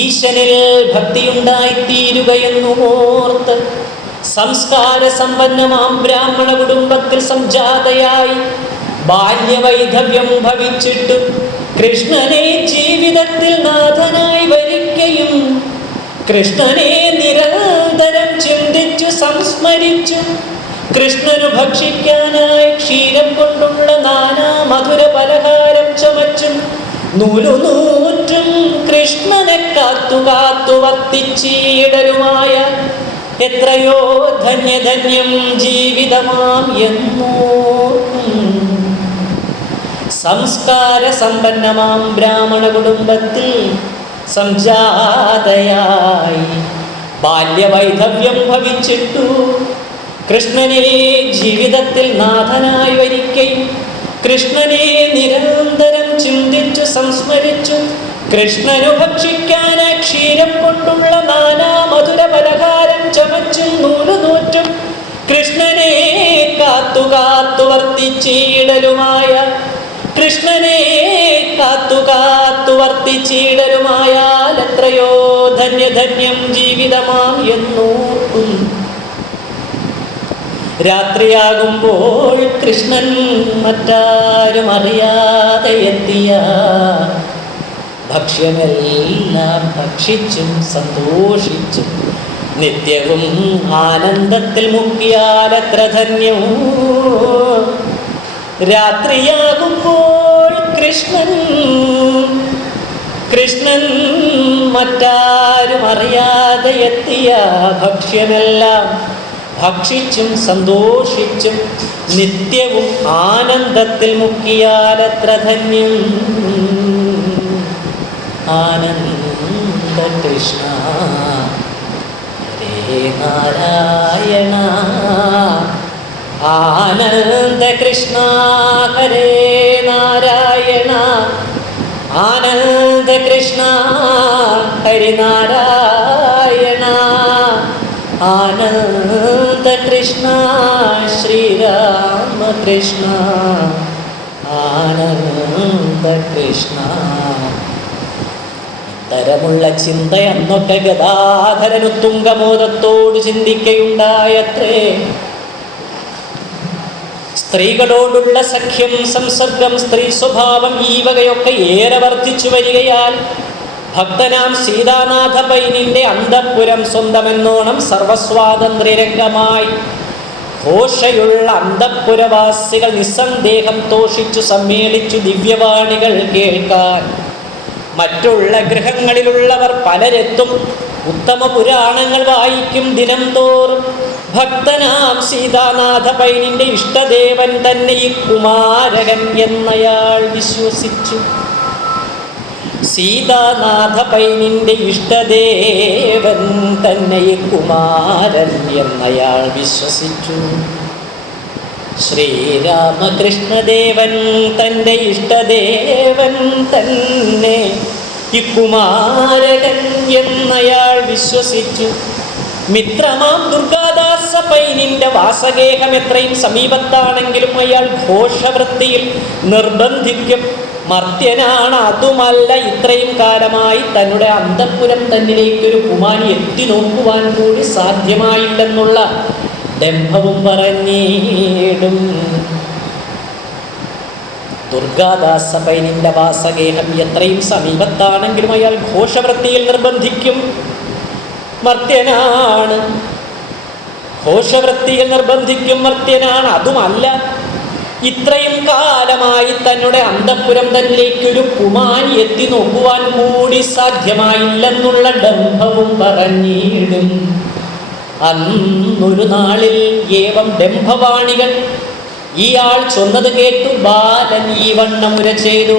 ഈശ്വരനിൽ ഭക്തിയുണ്ടായിത്തീരുകയെന്നുമോർത്ത് സംസ്കാര സമ്പന്നമാം ബ്രാഹ്മണ കുടുംബത്തിൽ സംജാതയായി ബാല്യവൈധവ്യം ഭവിച്ചിട്ട് കൃഷ്ണനെ ജീവിതത്തിൽ നാഥനായി വരികയും കൃഷ്ണനെ നിരന്തരം ചിന്തിച്ചു സംസ്മരിച്ചു കൃഷ്ണനു ഭക്ഷിക്കാനായി ക്ഷീരം കൊണ്ടുള്ള നാനാ മധുര പലഹാരം ചമച്ചും നൂലുനൂറ്റും കൃഷ്ണനെ കാത്തു കാത്തു വർത്തിച്ചീടരുമായ എത്രയോ ധന്യധന്യം ജീവിതമാം എന്നോ. സംസ്കാര സമ്പന്നമാം ബ്രാഹ്മണ കുടുംബത്തിൽ സംജാതയായി ബാല്യവൈധവ്യം ഭവിച്ചിട്ടു കൃഷ്ണനെ ജീവിതത്തിൽ നാഥനായി വരികയും കൃഷ്ണനെ നിരന്തരം ചിന്തിച്ചു സംസ്മരിച്ചു കൃഷ്ണനു ഭക്ഷിക്കാൻ ക്ഷീരം കൊണ്ടുള്ള നാനാ മധുര പലഹാരം ചമച്ചും നൂലുനൂറ്റും കൃഷ്ണനെ കാത്തു കാത്തു വർത്തിച്ചീടലുമായ കൃഷ്ണനെ കാത്തു കാത്തു വർത്തിച്ചീടലുമായാൽ എത്രയോ ധന്യധന്യം ജീവിതമാം എന്നോർക്കും. രാത്രിയാകുമ്പോൾ കൃഷ്ണൻ മറ്റാരും അറിയാതെ എത്തിയ ഭക്ഷ്യമെല്ലാം ഭക്ഷിച്ചും സന്തോഷിച്ചും നിത്യവും ആനന്ദത്തിൽ മുക്കിയാൽ എത്ര ധന്യവും. രാത്രിയാകുമ്പോൾ കൃഷ്ണൻ മറ്റാരും അറിയാതെ എത്തിയ ഭക്ഷ്യമെല്ലാം ഭക്ഷിച്ചും സന്തോഷിച്ചും നിത്യവും ആനന്ദത്തിൽ മുക്കിയാൽ എത്ര ധന്യം. ആനന്ദ കൃഷ്ണ ഹരേ നാരായണ, ആനന്ദ കൃഷ്ണ ഹരേ നാരായണ, ആനന്ദ കൃഷ്ണ ഹരിനാരായണ, ആനന്ദ കൃഷ്ണ ശ്രീരാമകൃഷ്ണ, ആനന്ദ കൃഷ്ണ. തരമുള്ള ചിന്ത അന്നൊക്കെ ഗദാധരനു തുങ്കമോദത്തോട് ചിന്തിക്കയുണ്ടായത്രേ. സ്ത്രീകളോടുള്ള സഖ്യം, സംസർഗം, സ്ത്രീ സ്വഭാവം ഈ വകയൊക്കെ ഏറെ വർദ്ധിച്ചു വരികയാൽ ഭക്തനാം സീതാനാഥ പൈനിന്റെ അന്തഃപുരം സ്വന്തമെന്നോണം സർവസ്വാതന്ത്ര്യരംഗമായി ഘോഷയുള്ള അന്തഃപുരവാസികൾ നിസ്സന്ദേഹം തോഷിച്ചു സമ്മേളിച്ചു ദിവ്യവാണികൾ കേൾക്കാൻ. മറ്റുള്ള ഗൃഹങ്ങളിലുള്ളവർ പലരെത്തും ഉത്തമ പുരാണങ്ങൾ വായിക്കും ദിനം തോറും. ഭക്തനാം സീതാനാഥ പൈനിന്റെ ഇഷ്ടദേവൻ തന്നെ ഈ കുമാരകൻ എന്നയാൾ വിശ്വസിച്ചു. സീതാനാഥ പൈനിന്റെ ഇഷ്ടദേവൻ തന്നെ ഈ കുമാരൻ എന്നയാൾ വിശ്വസിച്ചു. ശ്രീരാമകൃഷ്ണദേവൻ തൻ്റെ ഇഷ്ടദേവൻ തന്നെ ഈ കുമാരകൻ എന്നയാൾ വിശ്വസിച്ചു. മിത്രമാം ദുർഗാദാസ പൈനിന്റെ വാസഗേഹം എത്രയും സമീപത്താണെങ്കിലും അയാൾ ഘോഷവൃത്തിയിൽ നിർബന്ധിക്കും. മർത്യനാണ്, അതുമല്ല ഇത്രയും കാലമായി തന്നുടെ അന്തഃപുരം തന്നിലേക്കൊരു കുമാരി എത്തി നോക്കുവാൻ കൂടി സാധ്യമായില്ലെന്നുള്ള ഡംഭവും പറഞ്ഞിടും. ദുർഗാദാസ പൈനിന്റെ വാസഗേഹം എത്രയും സമീപത്താണെങ്കിലും അയാൾ ഘോഷവൃത്തിയിൽ നിർബന്ധിക്കും. മർത്യനാണ്, ഘോഷവൃത്തിയിൽ നിർബന്ധിക്കും മർത്യനാണ്. അതുമല്ല, ഇത്രയും കാലമായി തന്നുടെ അന്തഃപുരം തന്നിലേക്കൊരു കുമാരി എത്തി നോക്കുവാൻ കൂടി സാധ്യമായില്ലെന്നുള്ള ഡംഭവും പറഞ്ഞിടും. അന്നൊരു നാളിൽ ഏവം ഡംഭവാണികൾ ഇയാൾ ചൊന്നത് കേട്ടു ബാലൻ ഈ വണ്ണം ഉര ചെയ്തു.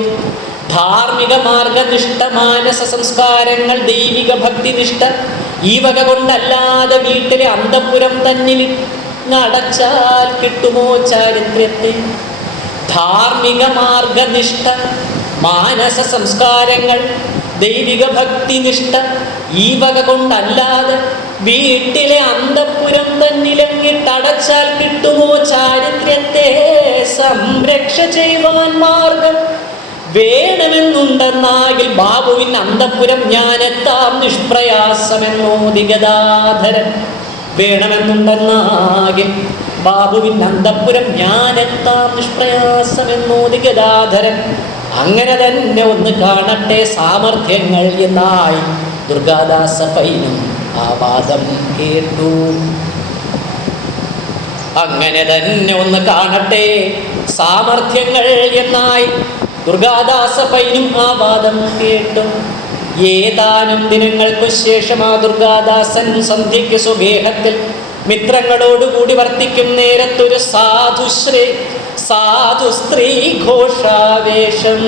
ധാർമ്മിക മാർഗനിഷ്ഠ, മാനസ സംസ്കാരങ്ങൾ, ദൈവിക ഭക്തിനിഷ്ഠ ഈ വക കൊണ്ടല്ലാതെ വീട്ടിലെ അന്തഃപുരം തന്നിൽ നടച്ചാൽ കിട്ടുമോ ചാരിത്രത്തെ? ധാർമ്മിക മാർഗനിഷ്ഠ, മാനസ സംസ്കാരങ്ങൾ, ദൈവിക ഭക്തിനിഷ്ഠ ഈ വക കൊണ്ടല്ലാതെ വീട്ടിലെ അന്തഃപുരം തന്നിലങ്ങിട്ടടച്ചാൽ കിട്ടുമോ ചാരിത്രത്തെ? സംരക്ഷ ചെയ്യുവാൻ മാർഗം വേണമെന്നുണ്ടെന്നാകിൽ ബാബുവിൻ അന്തഃപുരം ഞാനെത്താം നിഷ്പ്രയാസമെന്നോതി ഗദാധരൻ. വേണമെന്നുണ്ടെന്നാകിൽ ബാബുവിൻ അന്തഃപുരം ഞാനെത്താം നിഷ്പ്രയാസമെന്നോതി ഗദാധരൻ. അങ്ങനെ തന്നെ ഒന്ന് കാണട്ടെ സാമർഥ്യങ്ങൾ എന്നായി ദുർഗാദാസ പൈനും ആ വാദം കേട്ടു. അങ്ങനെ തന്നെ ഒന്ന് കാണട്ടെ സാമർഥ്യങ്ങൾ എന്നായി ദുർഗാദാസ പൈനും ആ വാദം കേട്ടു. ഏതാനും ദിനങ്ങൾക്കു ശേഷം ആ ദുർഗാദാസൻ സന്ധ്യയ്ക്ക് സ്വഗേഹത്തിൽ മിത്രങ്ങളോടുകൂടി വർത്തിക്കും നേരത്തൊരു സാധു സ്ത്രീ ഘോഷാവേശം.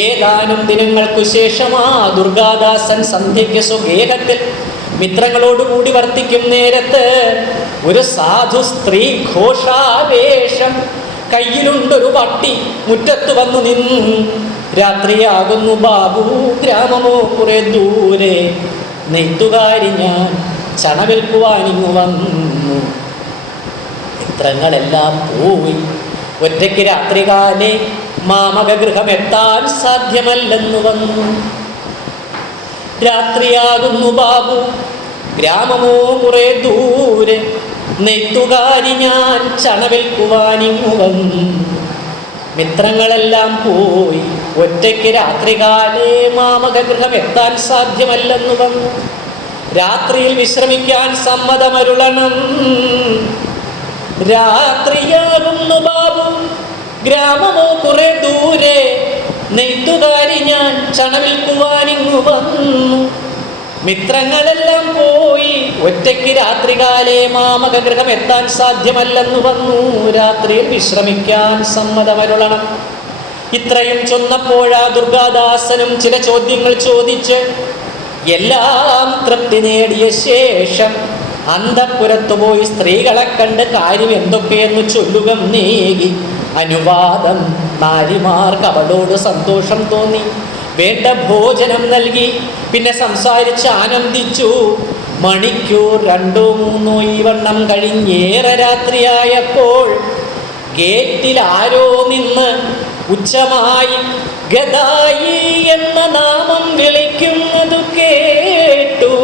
ഏതാനും ദിനങ്ങൾക്കു ശേഷം ആ ദുർഗാദാസൻ സന്ധ്യയ്ക്ക് സ്വഗേഹത്തിൽ മിത്രങ്ങളോടുകൂടി വർത്തിക്കും നേരത്ത് ഒരു സാധു സ്ത്രീ ഘോഷാവേശം. കയ്യിലുണ്ടൊരു പട്ടി മുറ്റത്ത് വന്നു നിന്നു. രാത്രിയാകുന്നു ബാബു, ഗ്രാമമോ കുറെ ദൂരെ. നെയ്ത്തുകാരി ഞാൻ ചണവിൽക്കുവാനിങ്ങു വന്നു. മിത്രങ്ങളെല്ലാം പോയി. ഒറ്റയ്ക്ക് രാത്രികാലേ മാമകഗൃഹം എത്താൻ സാധ്യമല്ലെന്നു വന്നു. രാത്രിയാകുന്നു ബാബു, ഗ്രാമമോ കുറെ ദൂരെ. നെയ്ത്തുകാരി ഞാൻ ചണവിൽക്കുവാനിങ്ങു വന്നു. മിത്രങ്ങളെല്ലാം പോയി. ഒറ്റയ്ക്ക് രാത്രികാലേ മാമകഗൃഹം എത്താൻ സാധ്യമല്ലെന്നു വന്നു. രാത്രിയിൽ വിശ്രമിക്കാൻ സമ്മതമരുളണം. രാത്രിയാകുന്നു ബാബു, ഗ്രാമമോ കുറെ ദൂരെ. നെയ്ത്തുകാരി ഞാൻ ചണവിൽക്കുവാനിങ്ങു വന്നു. മിത്രങ്ങളെല്ലാം പോയി. ഒറ്റയ്ക്ക് രാത്രികാലേ മാമകഗൃഹം എത്താൻ സാധ്യമല്ലെന്നു വന്നു. രാത്രിയിൽ വിശ്രമിക്കാൻ സമ്മതമരുളണം. ഇത്രയും ചൊന്നപ്പോഴാ ദുർഗാദാസനും ചില ചോദ്യങ്ങൾ ചോദിച്ച് എല്ലാം തൃപ്തി നേടിയ ശേഷം അന്തഃപുരത്തു പോയി സ്ത്രീകളെ കണ്ട് കാര്യം എന്തൊക്കെയെന്ന് ചൊല്ലുക നേകി. അനുവാദം നാരിമാർക്ക് അവളോട് സന്തോഷം തോന്നി. വേണ്ട ഭോജനം നൽകി. പിന്നെ സംസാരിച്ച് ആനന്ദിച്ചു. മണിക്കൂർ 2-3 ഈ വണ്ണം കഴിഞ്ഞേറെ രാത്രിയായപ്പോൾ ഗേറ്റിൽ ആരോ നിന്ന് ഉച്ചമായി ഗദായി എന്ന നാമം വിളിക്കുന്നത് കേട്ടു.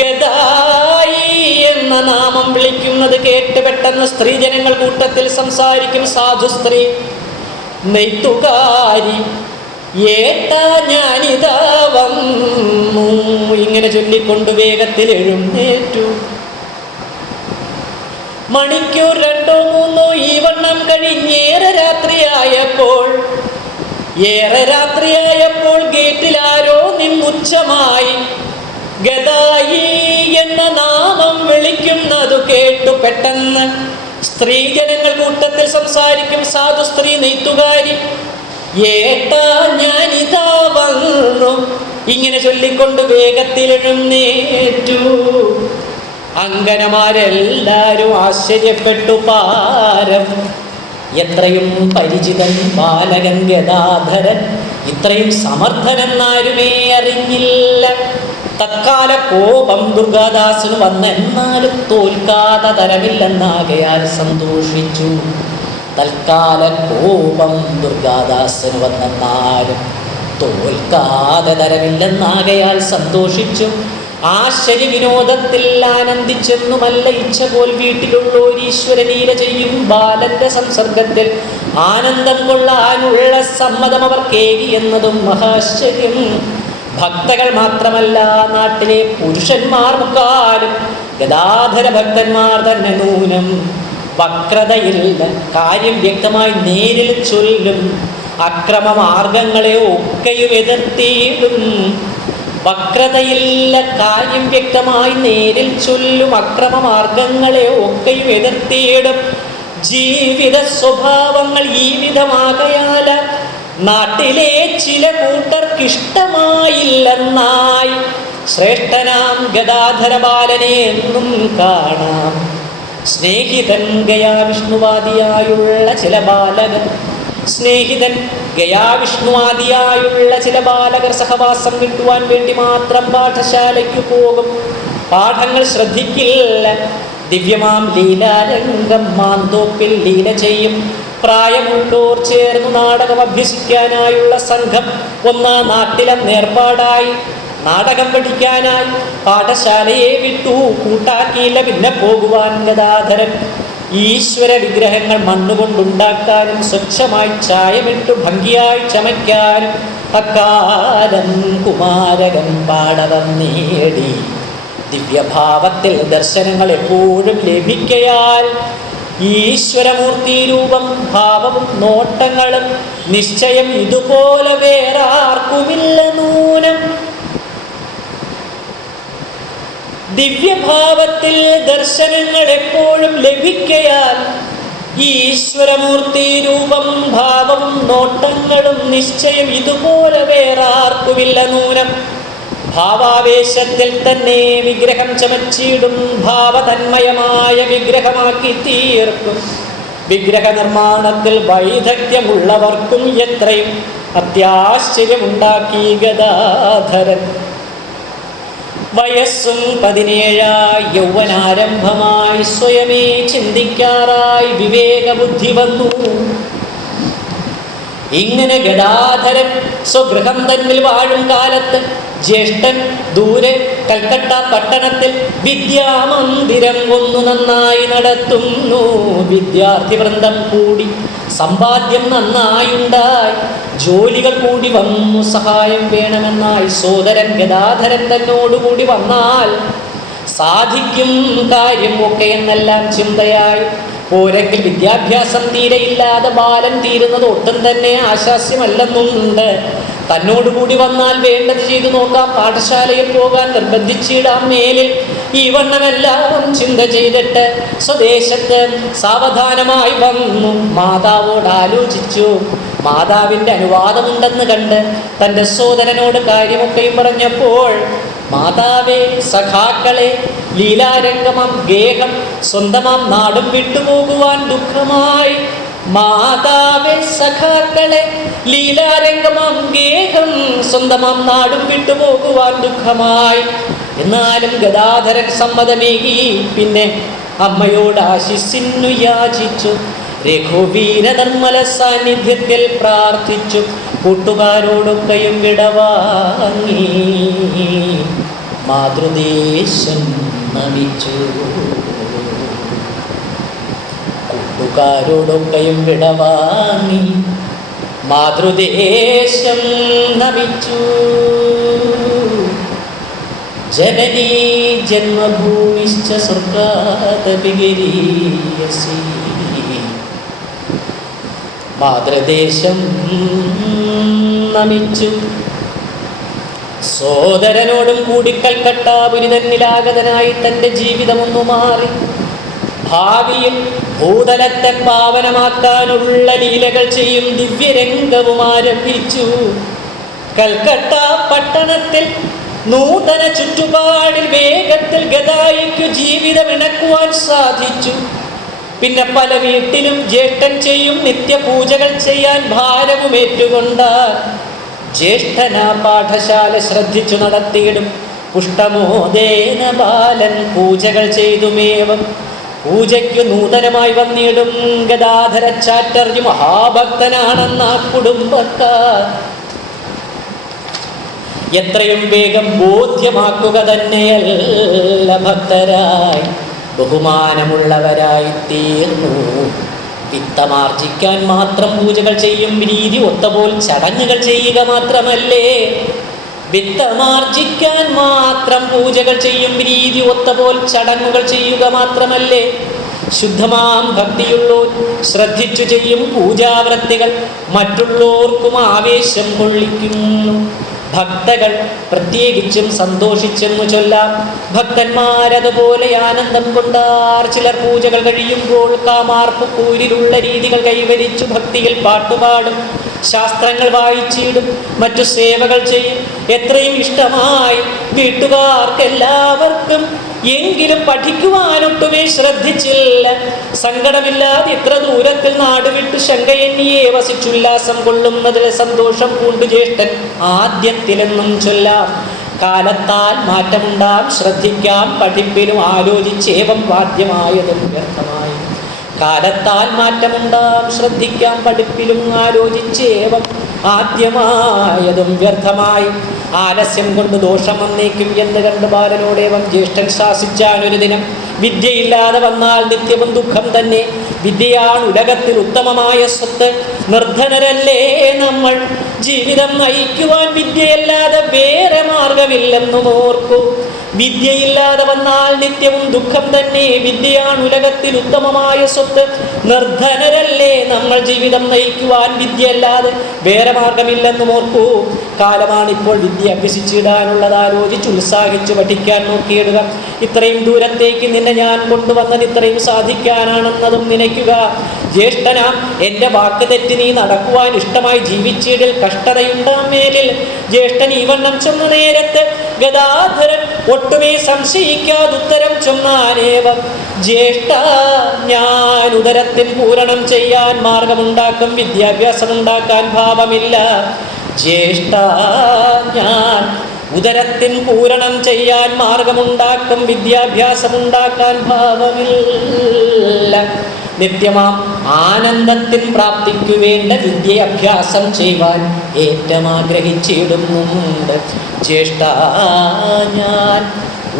ഗദായി എന്ന നാമം വിളിക്കുന്നത് കേട്ട് പെട്ടെന്ന് സ്ത്രീജനങ്ങൾ കൂട്ടത്തിൽ സംസാരിക്കും. സാധു സ്ത്രീ നെയ്ത്തുകാരി ഏട്ടാ ഞാനിതാ വന്നു ഇങ്ങനെ ചൊല്ലിക്കൊണ്ട് വേഗത്തിൽ എഴുന്നേറ്റു. മണിക്കൂർ 2-3 ഈ വണ്ണം കഴിഞ്ഞേറെ രാത്രിയായപ്പോൾ ഗേറ്റിൽ ആരോ നിന്നുച്ചമായി ഗദായി എന്ന നാമം വിളിക്കുന്നതു കേട്ടു പെട്ടെന്ന് സ്ത്രീജനങ്ങൾ കൂട്ടത്തിൽ സംസാരിക്കും. സാധു സ്ത്രീ നെയ്ത്തുകാരി ഏട്ടാ ഞാനിതാ വന്നു ഇങ്ങനെ ചൊല്ലിക്കൊണ്ട് വേഗത്തിൽ എഴുന്നേറ്റു. അങ്കനമാരെല്ലാരും ആശ്ചര്യപ്പെട്ടു. പാരം എത്രയും പരിചിതൻ ബാലകൻ ഗദാധരൻ, ഇത്രയും സമർത്ഥനെന്നാരുമേ അറിഞ്ഞില്ല. തത്കാല കോപം ദുർഗാദാസന് വന്നെന്നാലും തോൽക്കാതെ തരമില്ലെന്നാകയാൽ സന്തോഷിച്ചു. തൽക്കാല കോപം ദുർഗാദാസന് വന്നെന്നാലും തോൽക്കാതെ തരമില്ലെന്നാകയാൽ സന്തോഷിച്ചു. ആശ്ചര്യ വിനോദത്തിൽ ആനന്ദിച്ചെന്നുമല്ല ഇച്ഛ പോൽ വീട്ടിലുള്ളോർ ഈശ്വരലീല ചെയ്യും ബാലന്റെ സംസർഗത്തിൽ ആനന്ദം കൊള്ളാനുള്ള സമ്മതം അവർ കേകി എന്നതും മഹാശ്ചര്യം. ഭക്തകൾ മാത്രമല്ല, നാട്ടിലെ പുരുഷന്മാർ മുക്കാലും ഗദാധര ഭക്തന്മാർ തന്നെ നൂനം. വക്രതയില്ല, കാര്യം വ്യക്തമായി നേരിൽ ചൊല്ലും, അക്രമമാർഗങ്ങളെ ഒക്കെയും എതിർത്തിയിടും. വക്രതയില്ല, കാര്യം വ്യക്തമായി നേരിൽ ചൊല്ലും, അക്രമമാർഗങ്ങളെ ഒക്കെയും എതിർത്തിയിടും. ജീവിത സ്വഭാവങ്ങൾ ഈ വിധമാകയാൽ നാട്ടിലെ ചില കൂട്ടർക്കിഷ്ടമായില്ലെന്നായി ശ്രേഷ്ഠനാം ഗദാധര ബാലനെ എന്നും കാണാം. സ്നേഹിതൻ ഗയാവിഷ്ണുവാദിയായുള്ള ചില ബാലകർ സഹവാസം കിട്ടുവാൻ വേണ്ടി മാത്രം പാഠശാലയ്ക്ക് പോകും. പാഠങ്ങൾ ശ്രദ്ധിക്കില്ല. ദിവ്യമാം ലീലാരംഗം മാന്തോപ്പിൽ ലീല ചെയ്യും. പ്രായമുള്ളോർ ചേർന്നു നാടകം അഭ്യസിക്കാനായുള്ള സംഘം ഒന്നാ നാട്ടിലെ നേർപ്പാടായി. നാടകം പഠിക്കാനായി പാഠശാലയെ വിട്ടു. കൂട്ടാക്കിയില്ല പിന്നെ പോകുവാൻ ഗദാധരൻ. ഈശ്വര വിഗ്രഹങ്ങൾ മണ്ണുകൊണ്ടുണ്ടാക്കാനും സ്വച്ഛമായി ചായമിട്ടു ഭംഗിയായി ചമയ്ക്കാനും അക്കാലം കുമാരകൻ പാടവം നേടി. ദിവ്യഭാവത്തിൽ ദർശനങ്ങൾ എപ്പോഴും ലഭിക്കയാൽ ഈശ്വരമൂർത്തി രൂപം ഭാവവും നോട്ടങ്ങളും നിശ്ചയം ഇതുപോലെ വേറെ ആർക്കുമില്ല നൂനം. ദിവ്യഭാവത്തിൽ ദർശനങ്ങൾ എപ്പോഴും ലഭിക്കയാൽ ഈശ്വരമൂർത്തി രൂപം ഭാവവും നോട്ടങ്ങളും നിശ്ചയം ഇതുപോലെ വേറെ ആർക്കുമില്ല നൂനം. ഭാവാവേശത്തിൽ തന്നെ വിഗ്രഹം ചമച്ചിടും, ഭാവതന്മയമായ വിഗ്രഹമാക്കി തീർക്കും. വിഗ്രഹ നിർമ്മാണത്തിൽ വൈദഗ്ധ്യമുള്ളവർക്കും എത്രയും അത്യാശ്ചര്യമുണ്ടാക്കി ഗദാധരൻ. വയസ്സും 17 യൗവനാരംഭമായി സ്വയമേ ചിന്തിക്കാറായി വിവേകബുദ്ധി വന്നു. ഇങ്ങനെ ഗദാധരൻ സ്വഗൃഹം തന്നിൽ വാഴും കാലത്ത് ജ്യേഷ്ഠൻ ദൂരെ കൽക്കട്ട പട്ടണത്തിൽ വിദ്യാമന്ദിരം ഒന്നു നന്നായി നടത്തുന്നു. വിദ്യാർത്ഥി വൃന്ദം കൂടി, സമ്പാദ്യം നന്നായുണ്ടായി, ജോലികൾ കൂടി വന്നു. സഹായം വേണമെന്നായി സോദരൻ ഗദാധരൻ തന്നോടുകൂടി വന്നാൽ സാധിക്കും കാര്യം ഒക്കെ എന്നെല്ലാം ചിന്തയായി. പോരെങ്കിൽ വിദ്യാഭ്യാസം തീരെയില്ലാതെ ബാലൻ തീരുന്നത് ഒട്ടും തന്നെ ആശാസ്യമല്ലെന്നുണ്ട്. തന്നോടുകൂടി വന്നാൽ വേണ്ടത് ചെയ്തു നോക്കാം, പാഠശാലയിൽ പോകാൻ നിർബന്ധിച്ചിടാം മേലിൽ. ഈ വണ്ണമെല്ലാം ചിന്ത ചെയ്തിട്ട് സ്വദേശത്ത് സാവധാനമായി വന്നു. മാതാവോട് ആലോചിച്ചു. മാതാവിൻ്റെ അനുവാദമുണ്ടെന്ന് കണ്ട് തൻ്റെ സോദരനോട് കാര്യമൊക്കെയും പറഞ്ഞപ്പോൾ, മാതാവേ, സഖാക്കളെ, ലീലാരംഗമം ഗേഹം സ്വന്തമാം നാടും വിട്ടുപോകുവാൻ ദുഃഖമായി. മാതാവേ, സഖാക്കളെ, ലീലാരംഗമം ഗേഹം സ്വന്തമാം നാടും വിട്ടുപോകുവാൻ ദുഃഖമായി. എന്നാലും ഗദാധരൻ സമ്മതമേകി. പിന്നെ അമ്മയോട് ആശിസ്സിനു യാചിച്ചു. രഘുവീര നിർമ്മല സാന്നിധ്യത്തിൽ പ്രാർത്ഥിച്ചു. കൂട്ടുകാരോടൊക്കെയും വിടവാങ്ങി മാതൃദേശം നമിച്ചു. കൂട്ടുകാരോടൊക്കെയും വിടവാങ്ങി മാതൃദേശം നമിച്ചു. ജനനീ ജന്മഭൂമിശ്ച സ്വർഗാദപി ഗരീയസി. മാതൃദേശം നമിച്ചു. സോദരനോടും കൂടി കൽക്കട്ടാപുരി തന്നിലാഗതനായി തൻ്റെ ജീവിതമൊന്നു മാറി. ഭാവിയിൽ ഭൂതലത്തെ പാവനമാക്കാനുള്ള ലീലകൾ ചെയ്യും ദിവ്യരംഗവും ആരംഭിച്ചു. കൽക്കട്ട പട്ടണത്തിൽ നൂതന ചുറ്റുപാടിൽ വേഗത്തിൽ ഗദായിക്കു ജീവിതം ഇണക്കുവാൻ സാധിച്ചു. പിന്നെ പല വീട്ടിലും ജ്യേഷ്ഠൻ ചെയ്യും നിത്യപൂജകൾ ചെയ്യാൻ ഭാരവും ഏറ്റുകൊണ്ട് ജ്യേഷ്ഠനാ പാഠശാല ശ്രദ്ധിച്ചു നടത്തിയിടും. പുഷ്ടമോദേന ബാലൻ പൂജകൾ ചെയ്തുമേവം. പൂജയ്ക്ക് നൂതനമായി വന്നിടും ഗദാധര ചാറ്റർജി മഹാഭക്തനാണെന്ന കുടുംബക്കാർ. എത്രയും വേഗം ബോധ്യമാക്കുക തന്നെയല്ല ഭക്തരായി ബഹുമാനമുള്ളവരായി തീർന്നു. വിത്തമാർജിക്കാൻ മാത്രം പൂജകൾ ചെയ്യും രീതി ഒത്തപോൽ ചടങ്ങുകൾ ചെയ്യുക മാത്രമല്ലേ? വിത്തമാർജിക്കാൻ മാത്രം പൂജകൾ ചെയ്യും രീതി ഒത്തപോൽ ചടങ്ങുകൾ ചെയ്യുക മാത്രമല്ലേ? ശുദ്ധമാം ഭക്തിയുള്ളോർ ശ്രദ്ധിച്ചു ചെയ്യും പൂജാവൃത്തികൾ മറ്റുള്ളവർക്കും ആവേശം കൊള്ളിക്കുന്നു. ഭക്തകൾ പ്രത്യേകിച്ചും സന്തോഷിച്ചെന്നു ചൊല്ലാം. ഭക്തന്മാരതുപോലെ ആനന്ദം കൊണ്ടാർ. ചിലർ പൂജകൾ കഴിയുമ്പോൾ കാമാർപ്പ് കൂരിലുള്ള രീതികൾ കൈവരിച്ചു ഭക്തിയിൽ പാട്ടുപാടും, ശാസ്ത്രങ്ങൾ വായിച്ചിടും, മറ്റു സേവകൾ ചെയ്യും. എത്രയും ഇഷ്ടമായി വീട്ടുകാർക്കെല്ലാവർക്കും. എങ്കിലും പഠിക്കുവാനൊട്ടുമേ ശ്രദ്ധിച്ചില്ല. സങ്കടമില്ലാതെ ഇത്ര ദൂരത്തിൽ നാടുവിട്ടു ശങ്കയെന്നിയെ വസിച്ചുല്ലാസം കൊള്ളുന്നതിൽ സന്തോഷം പൂണ്ടു ജ്യേഷ്ഠൻ ആദ്യത്തിലെന്നും ചൊല്ലാം. കാലത്താൽ മാറ്റമുണ്ടാം, ശ്രദ്ധിക്കാം പഠിപ്പിലും ആലോചിച്ചേവം വാദ്യമായതും വ്യർത്ഥമായി. കാലത്താൽ മാറ്റമുണ്ടാം, ശ്രദ്ധിക്കാം പഠിപ്പിലും ആലോചിച്ചേവം ആദ്യമായതും വ്യർത്ഥമായി. ആലസ്യം കൊണ്ട് ദോഷം വന്നേക്കും എന്ന് കണ്ട് ബാലനോടേവം ജ്യേഷ്ഠൻ ശാസിച്ചാൻ. ഒരു ദിനം വിദ്യയില്ലാതെ വന്നാൽ നിത്യവും ദുഃഖം തന്നെ. വിദ്യയാണ് ഉലകത്തിൽ ഉത്തമമായ സ്വത്ത്. നിർധനരല്ലേ നമ്മൾ. ജീവിതം നയിക്കുവാൻ വിദ്യയല്ലാതെ വേറെ മാർഗമില്ലെന്നും ഓർക്കൂ. വിദ്യയില്ലാതെ വന്നാൽ നിത്യവും ദുഃഖം തന്നെ. വിദ്യയാണ് ഉലകത്തിൽ ഉത്തമമായ സ്വത്ത്. നിർധനരല്ലേ നമ്മൾ. ജീവിതം നയിക്കുവാൻ വിദ്യയല്ലാതെ വേറെ മാർഗമില്ലെന്നും ഓർക്കൂ. കാലമാണിപ്പോൾ വിദ്യ അഭ്യസിച്ചിടാനുള്ളത്. ആലോചിച്ച് ഉത്സാഹിച്ച് പഠിക്കാൻ നോക്കിയിടുക. ഇത്രയും ദൂരത്തേക്ക് നിന്നെ ഞാൻ കൊണ്ടുവന്നത് ഇത്രയും സാധിക്കാനാണെന്നതും നനയ്ക്കുക. ജ്യേഷ്ഠനാം എൻ്റെ വാക്ക് തെറ്റി നീ നടക്കുവാൻ ഇഷ്ടമായി ജീവിച്ചിടിൽ കഷ്ടതയുണ്ടാം മേലിൽ. ജ്യേഷ്ഠൻ ഈ വണ്ണം ചൊന്ന നേരത്ത് ഗദാധരൻ ഒട്ടുമേ സംശയിക്കാതെ ഉത്തരം ചൊന്നാനേവം. ജ്യേഷ്ഠ, ഞാൻ ഉദരത്തിൻ പൂരണം ചെയ്യാൻ മാർഗമുണ്ടാക്കും, വിദ്യാഭ്യാസമുണ്ടാക്കാൻ ഭാവമില്ല. ജ്യേഷ്ഠ, ഞാൻ ഉദരത്തിൻ പൂരണം ചെയ്യാൻ മാർഗമുണ്ടാക്കും, വിദ്യാഭ്യാസമുണ്ടാക്കാൻ ഭാവമില്ല. നിത്യമാം ആനന്ദത്തിൻ പ്രാപ്തിക്കു വേണ്ട വിദ്യാഭ്യാസം ചെയ്യുവാൻ ഏറ്റവും ആഗ്രഹിച്ചിടുന്നുണ്ട്. ജ്യേഷ്ഠ, ഞാൻ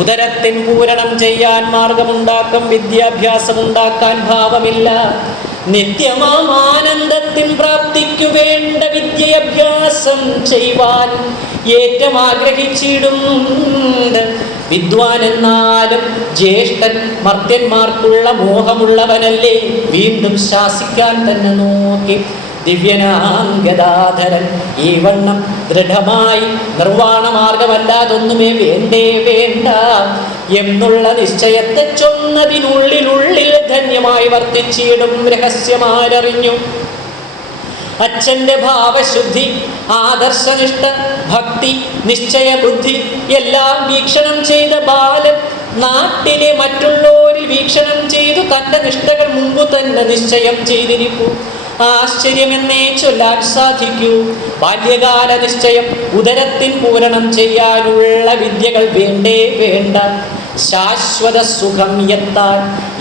ഉദരത്തിൻ പൂരണം ചെയ്യാൻ മാർഗമുണ്ടാക്കും, വിദ്യാഭ്യാസമുണ്ടാക്കാൻ ഭാവമില്ല. നിത്യമാം ആനന്ദത്തിൻ പ്രാപ്തിക്കു വേണ്ട വിദ്യാഭ്യാസം ചെയ്യുവാൻ ഏറ്റവും ആഗ്രഹിച്ചിടുന്നുണ്ട്. വിദ്വാൻ എന്നാലും ജ്യേഷ്ഠൻ മർത്യന്മാർക്കുള്ള മോഹമുള്ളവനല്ലേ. വീണ്ടും ശാസിക്കാൻ തന്നെ നോക്കി. ദിവ്യനാം ഗദാധരൻ ഈ വണ്ണം ദൃഢമായി നിർവാണ മാർഗമല്ലാതൊന്നുമേ വേണ്ടേ വേണ്ട എന്നുള്ള നിശ്ചയത്തെ ചൊന്നതിനുള്ളിലുള്ളിൽ ധന്യമായി വർത്തിച്ചിടും രഹസ്യമാരറിഞ്ഞു. അച്ഛൻ്റെ ഭാവശുദ്ധി, ആദർശനിഷ്ഠ, ഭക്തി, നിശ്ചയബുദ്ധി എല്ലാം വീക്ഷണം ചെയ്ത ബാലൻ നാട്ടിലെ മറ്റുള്ളവരിൽ വീക്ഷണം ചെയ്തു തൻ്റെ നിഷ്ഠകൾ മുമ്പ് തന്നെ നിശ്ചയം ചെയ്തിരിക്കൂ. ആശ്ചര്യമെന്നേ ചൊല്ലാൻ സാധിക്കൂ. ബാല്യകാല നിശ്ചയം ഉദരത്തിൻ പൂരണം ചെയ്യാനുള്ള വിദ്യകൾ വേണ്ടേ വേണ്ട. ശാശ്വത സുഖം എത്താൻ,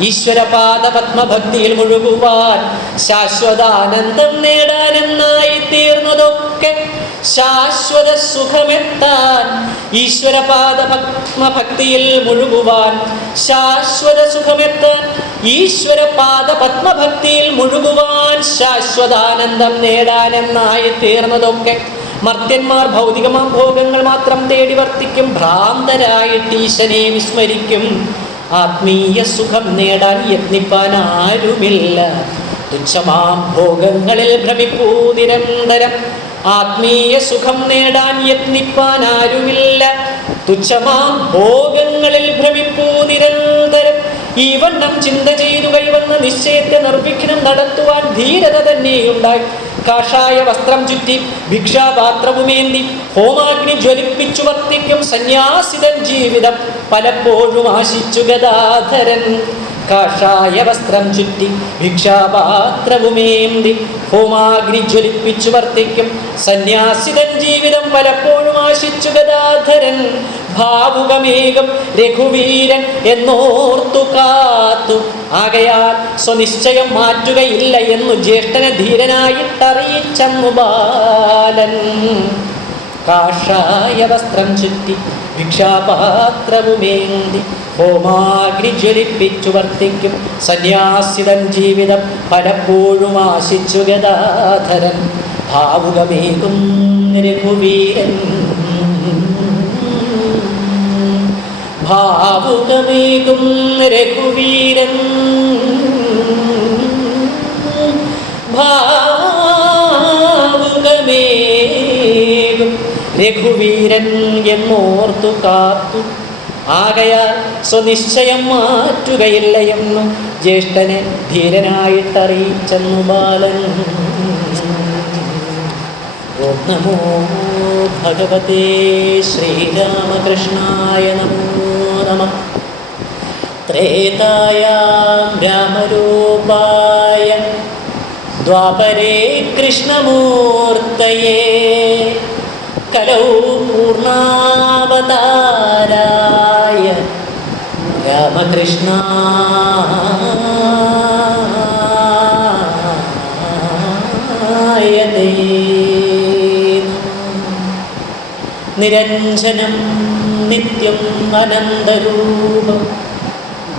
ഈശ്വരപാദ പത്മഭക്തിയിൽ മുഴുകുവാൻ, ശാശ്വതാനന്ദം നേടാനെന്നായി തീർന്നതൊക്കെ. ശാശ്വത സുഖമെത്താൻ, ഈശ്വരപാദ പത്മഭക്തിയിൽ മുഴുകുവാൻ, ശാശ്വത സുഖമെത്താൻ, ഈശ്വരപാദ പത്മഭക്തിയിൽ മുഴുകുവാൻ, ശാശ്വതാനന്ദം നേടാനെന്നായി തീർന്നതൊക്കെ. മർത്യന്മാർ ഭൗതികമാം ഭോഗങ്ങൾ മാത്രം തേടി വർത്തിക്കും. ഭ്രാന്തരായിട്ട് ഈശനെ വിസ്മരിക്കും. ആത്മീയ സുഖം നേടാൻ യത്നിപ്പാൻ ആരുമില്ല. തുച്ഛമാം ഭോഗങ്ങളിൽ ഭ്രമിപ്പൂ നിരന്തരം. ആത്മീയ സുഖം നേടാൻ യത്നിപ്പാൻ ആരുമില്ല. തുച്ഛമാം ഭോഗങ്ങളിൽ ഭ്രമിപ്പൂ നിരന്തരം. ഈ വണ്ണം ചിന്ത ചെയ്തു കൈവന്ന നിശ്ചയത്തെ നിർവിഘ്നം നടത്തുവാൻ ധീരത തന്നെയുണ്ടായി. കാഷായ വസ്ത്രം ചുറ്റി ഭിക്ഷാപാത്രവുമേന്തി ഹോമാഗ്നി ജ്വലിപ്പിച്ചു വർത്തിക്കും സന്യാസിതൻ ജീവിതം പലപ്പോഴും ആശിച്ചു ഗദാധരൻ. കാഷായ വസ്ത്രം ചുറ്റി ഭിക്ഷാപാത്രവുമേന്തി ഹോമാഗ്നി ജ്വലിപ്പിച്ചു വർത്തിക്കും സന്യാസിതൻ ജീവിതം പലപ്പോഴും ആശിച്ചു ഗദാധരൻ. ഭാവുകമേകം രഘുവീരൻ എന്നോർത്തു കാത്തു. ആകയാൽ സ്വനിശ്ചയം മാറ്റുകയില്ല എന്നു ജ്യേഷ്ഠനെ ധീരനായിട്ടറിയിച്ചന്നു ബാലൻ. കാഷായ വസ്ത്രം ചുറ്റി ഭിക്ഷാപാത്രവുമേന്തി ഹോമാഗ്നി ജ്വലിപ്പിച്ചു വർത്തിക്കും സന്യാസിതൻ ജീവിതം പലപ്പോഴും ആശിച്ചു ഗദാധരൻ ഭാവുകമേകും രഘുവീരൻ ഭാവുകമേകും രഘുവീരൻ ഭാവുകമേകും രഘുവീരൻ എന്നോർത്തു കാത്തു ആകയാൽ സ്വനിശ്ചയം മാറ്റുകയില്ലയെന്നു ജ്യേഷ്ഠനെ ധീരനായിട്ടറിയിച്ചെന്നു ബാലൻ. ഓം നമോ ഭഗവതേ ശ്രീരാമകൃഷ്ണായ നമോ നമഃ. ത്രേതായാം രാമരൂപായ ദ്വാപരേ കൃഷ്ണമൂർത്തയേ കലൗ പൂർണ്ണാവതാരായ രാമകൃഷ്ണായ തേ നിരഞ്ജനം നിത്യം അനന്തരൂപം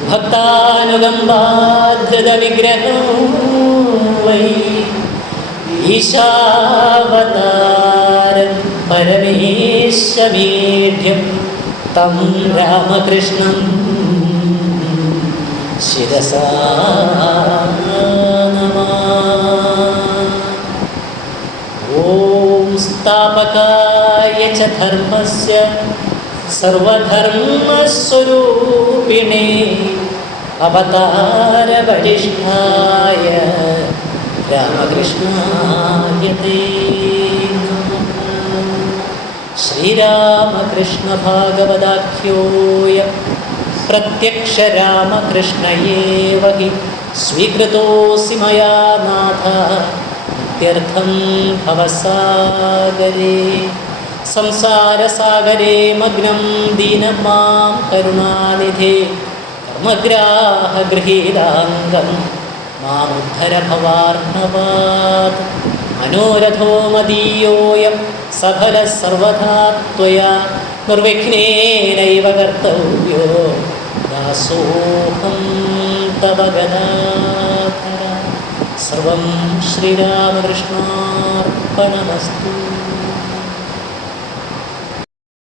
ഭക്താനുകമ്പാധൃതവിഗ്രഹോ വൈ ഈശാവതാരം പരമേശമീഢ്യം തം രാമകൃഷ്ണം ശിരസാ നമാമി. ഓം സ്ഥാപകായ ച ധർമ്മസ്യ സർവധർമ്മസ്വരൂപിണേ അവതാരവരിഷ്ഠായ രാമകൃഷ്ണായ തേ നമഃ. ശ്രീരാമകൃഷ്ണ ഭാഗവതാഖ്യോയം പ്രത്യക്ഷ രാമകൃഷ്ണ ഏവ ഹി സ്വീകൃതോऽസി മയാ നാഥ ഇത്യർത്ഥം ഭവസാഗരേ സംസാരസാഗരേ മഗ്നം ദീനം മാം കരുണാനിധേ കർമ്മഗ്രാഹഗൃഹീതാംഗം മാമുദ്ധര ഭവാർണവാത്. മനോരഥോ മദീയോയം സഫലഃ സർവഥാ ത്വയാ നിർവിഘ്നേനൈവ കർത്തവ്യോ ദാസോഹം തവ ഗദാധര. സർവം ശ്രീരാമകൃഷ്ണാർപ്പണമസ്തു.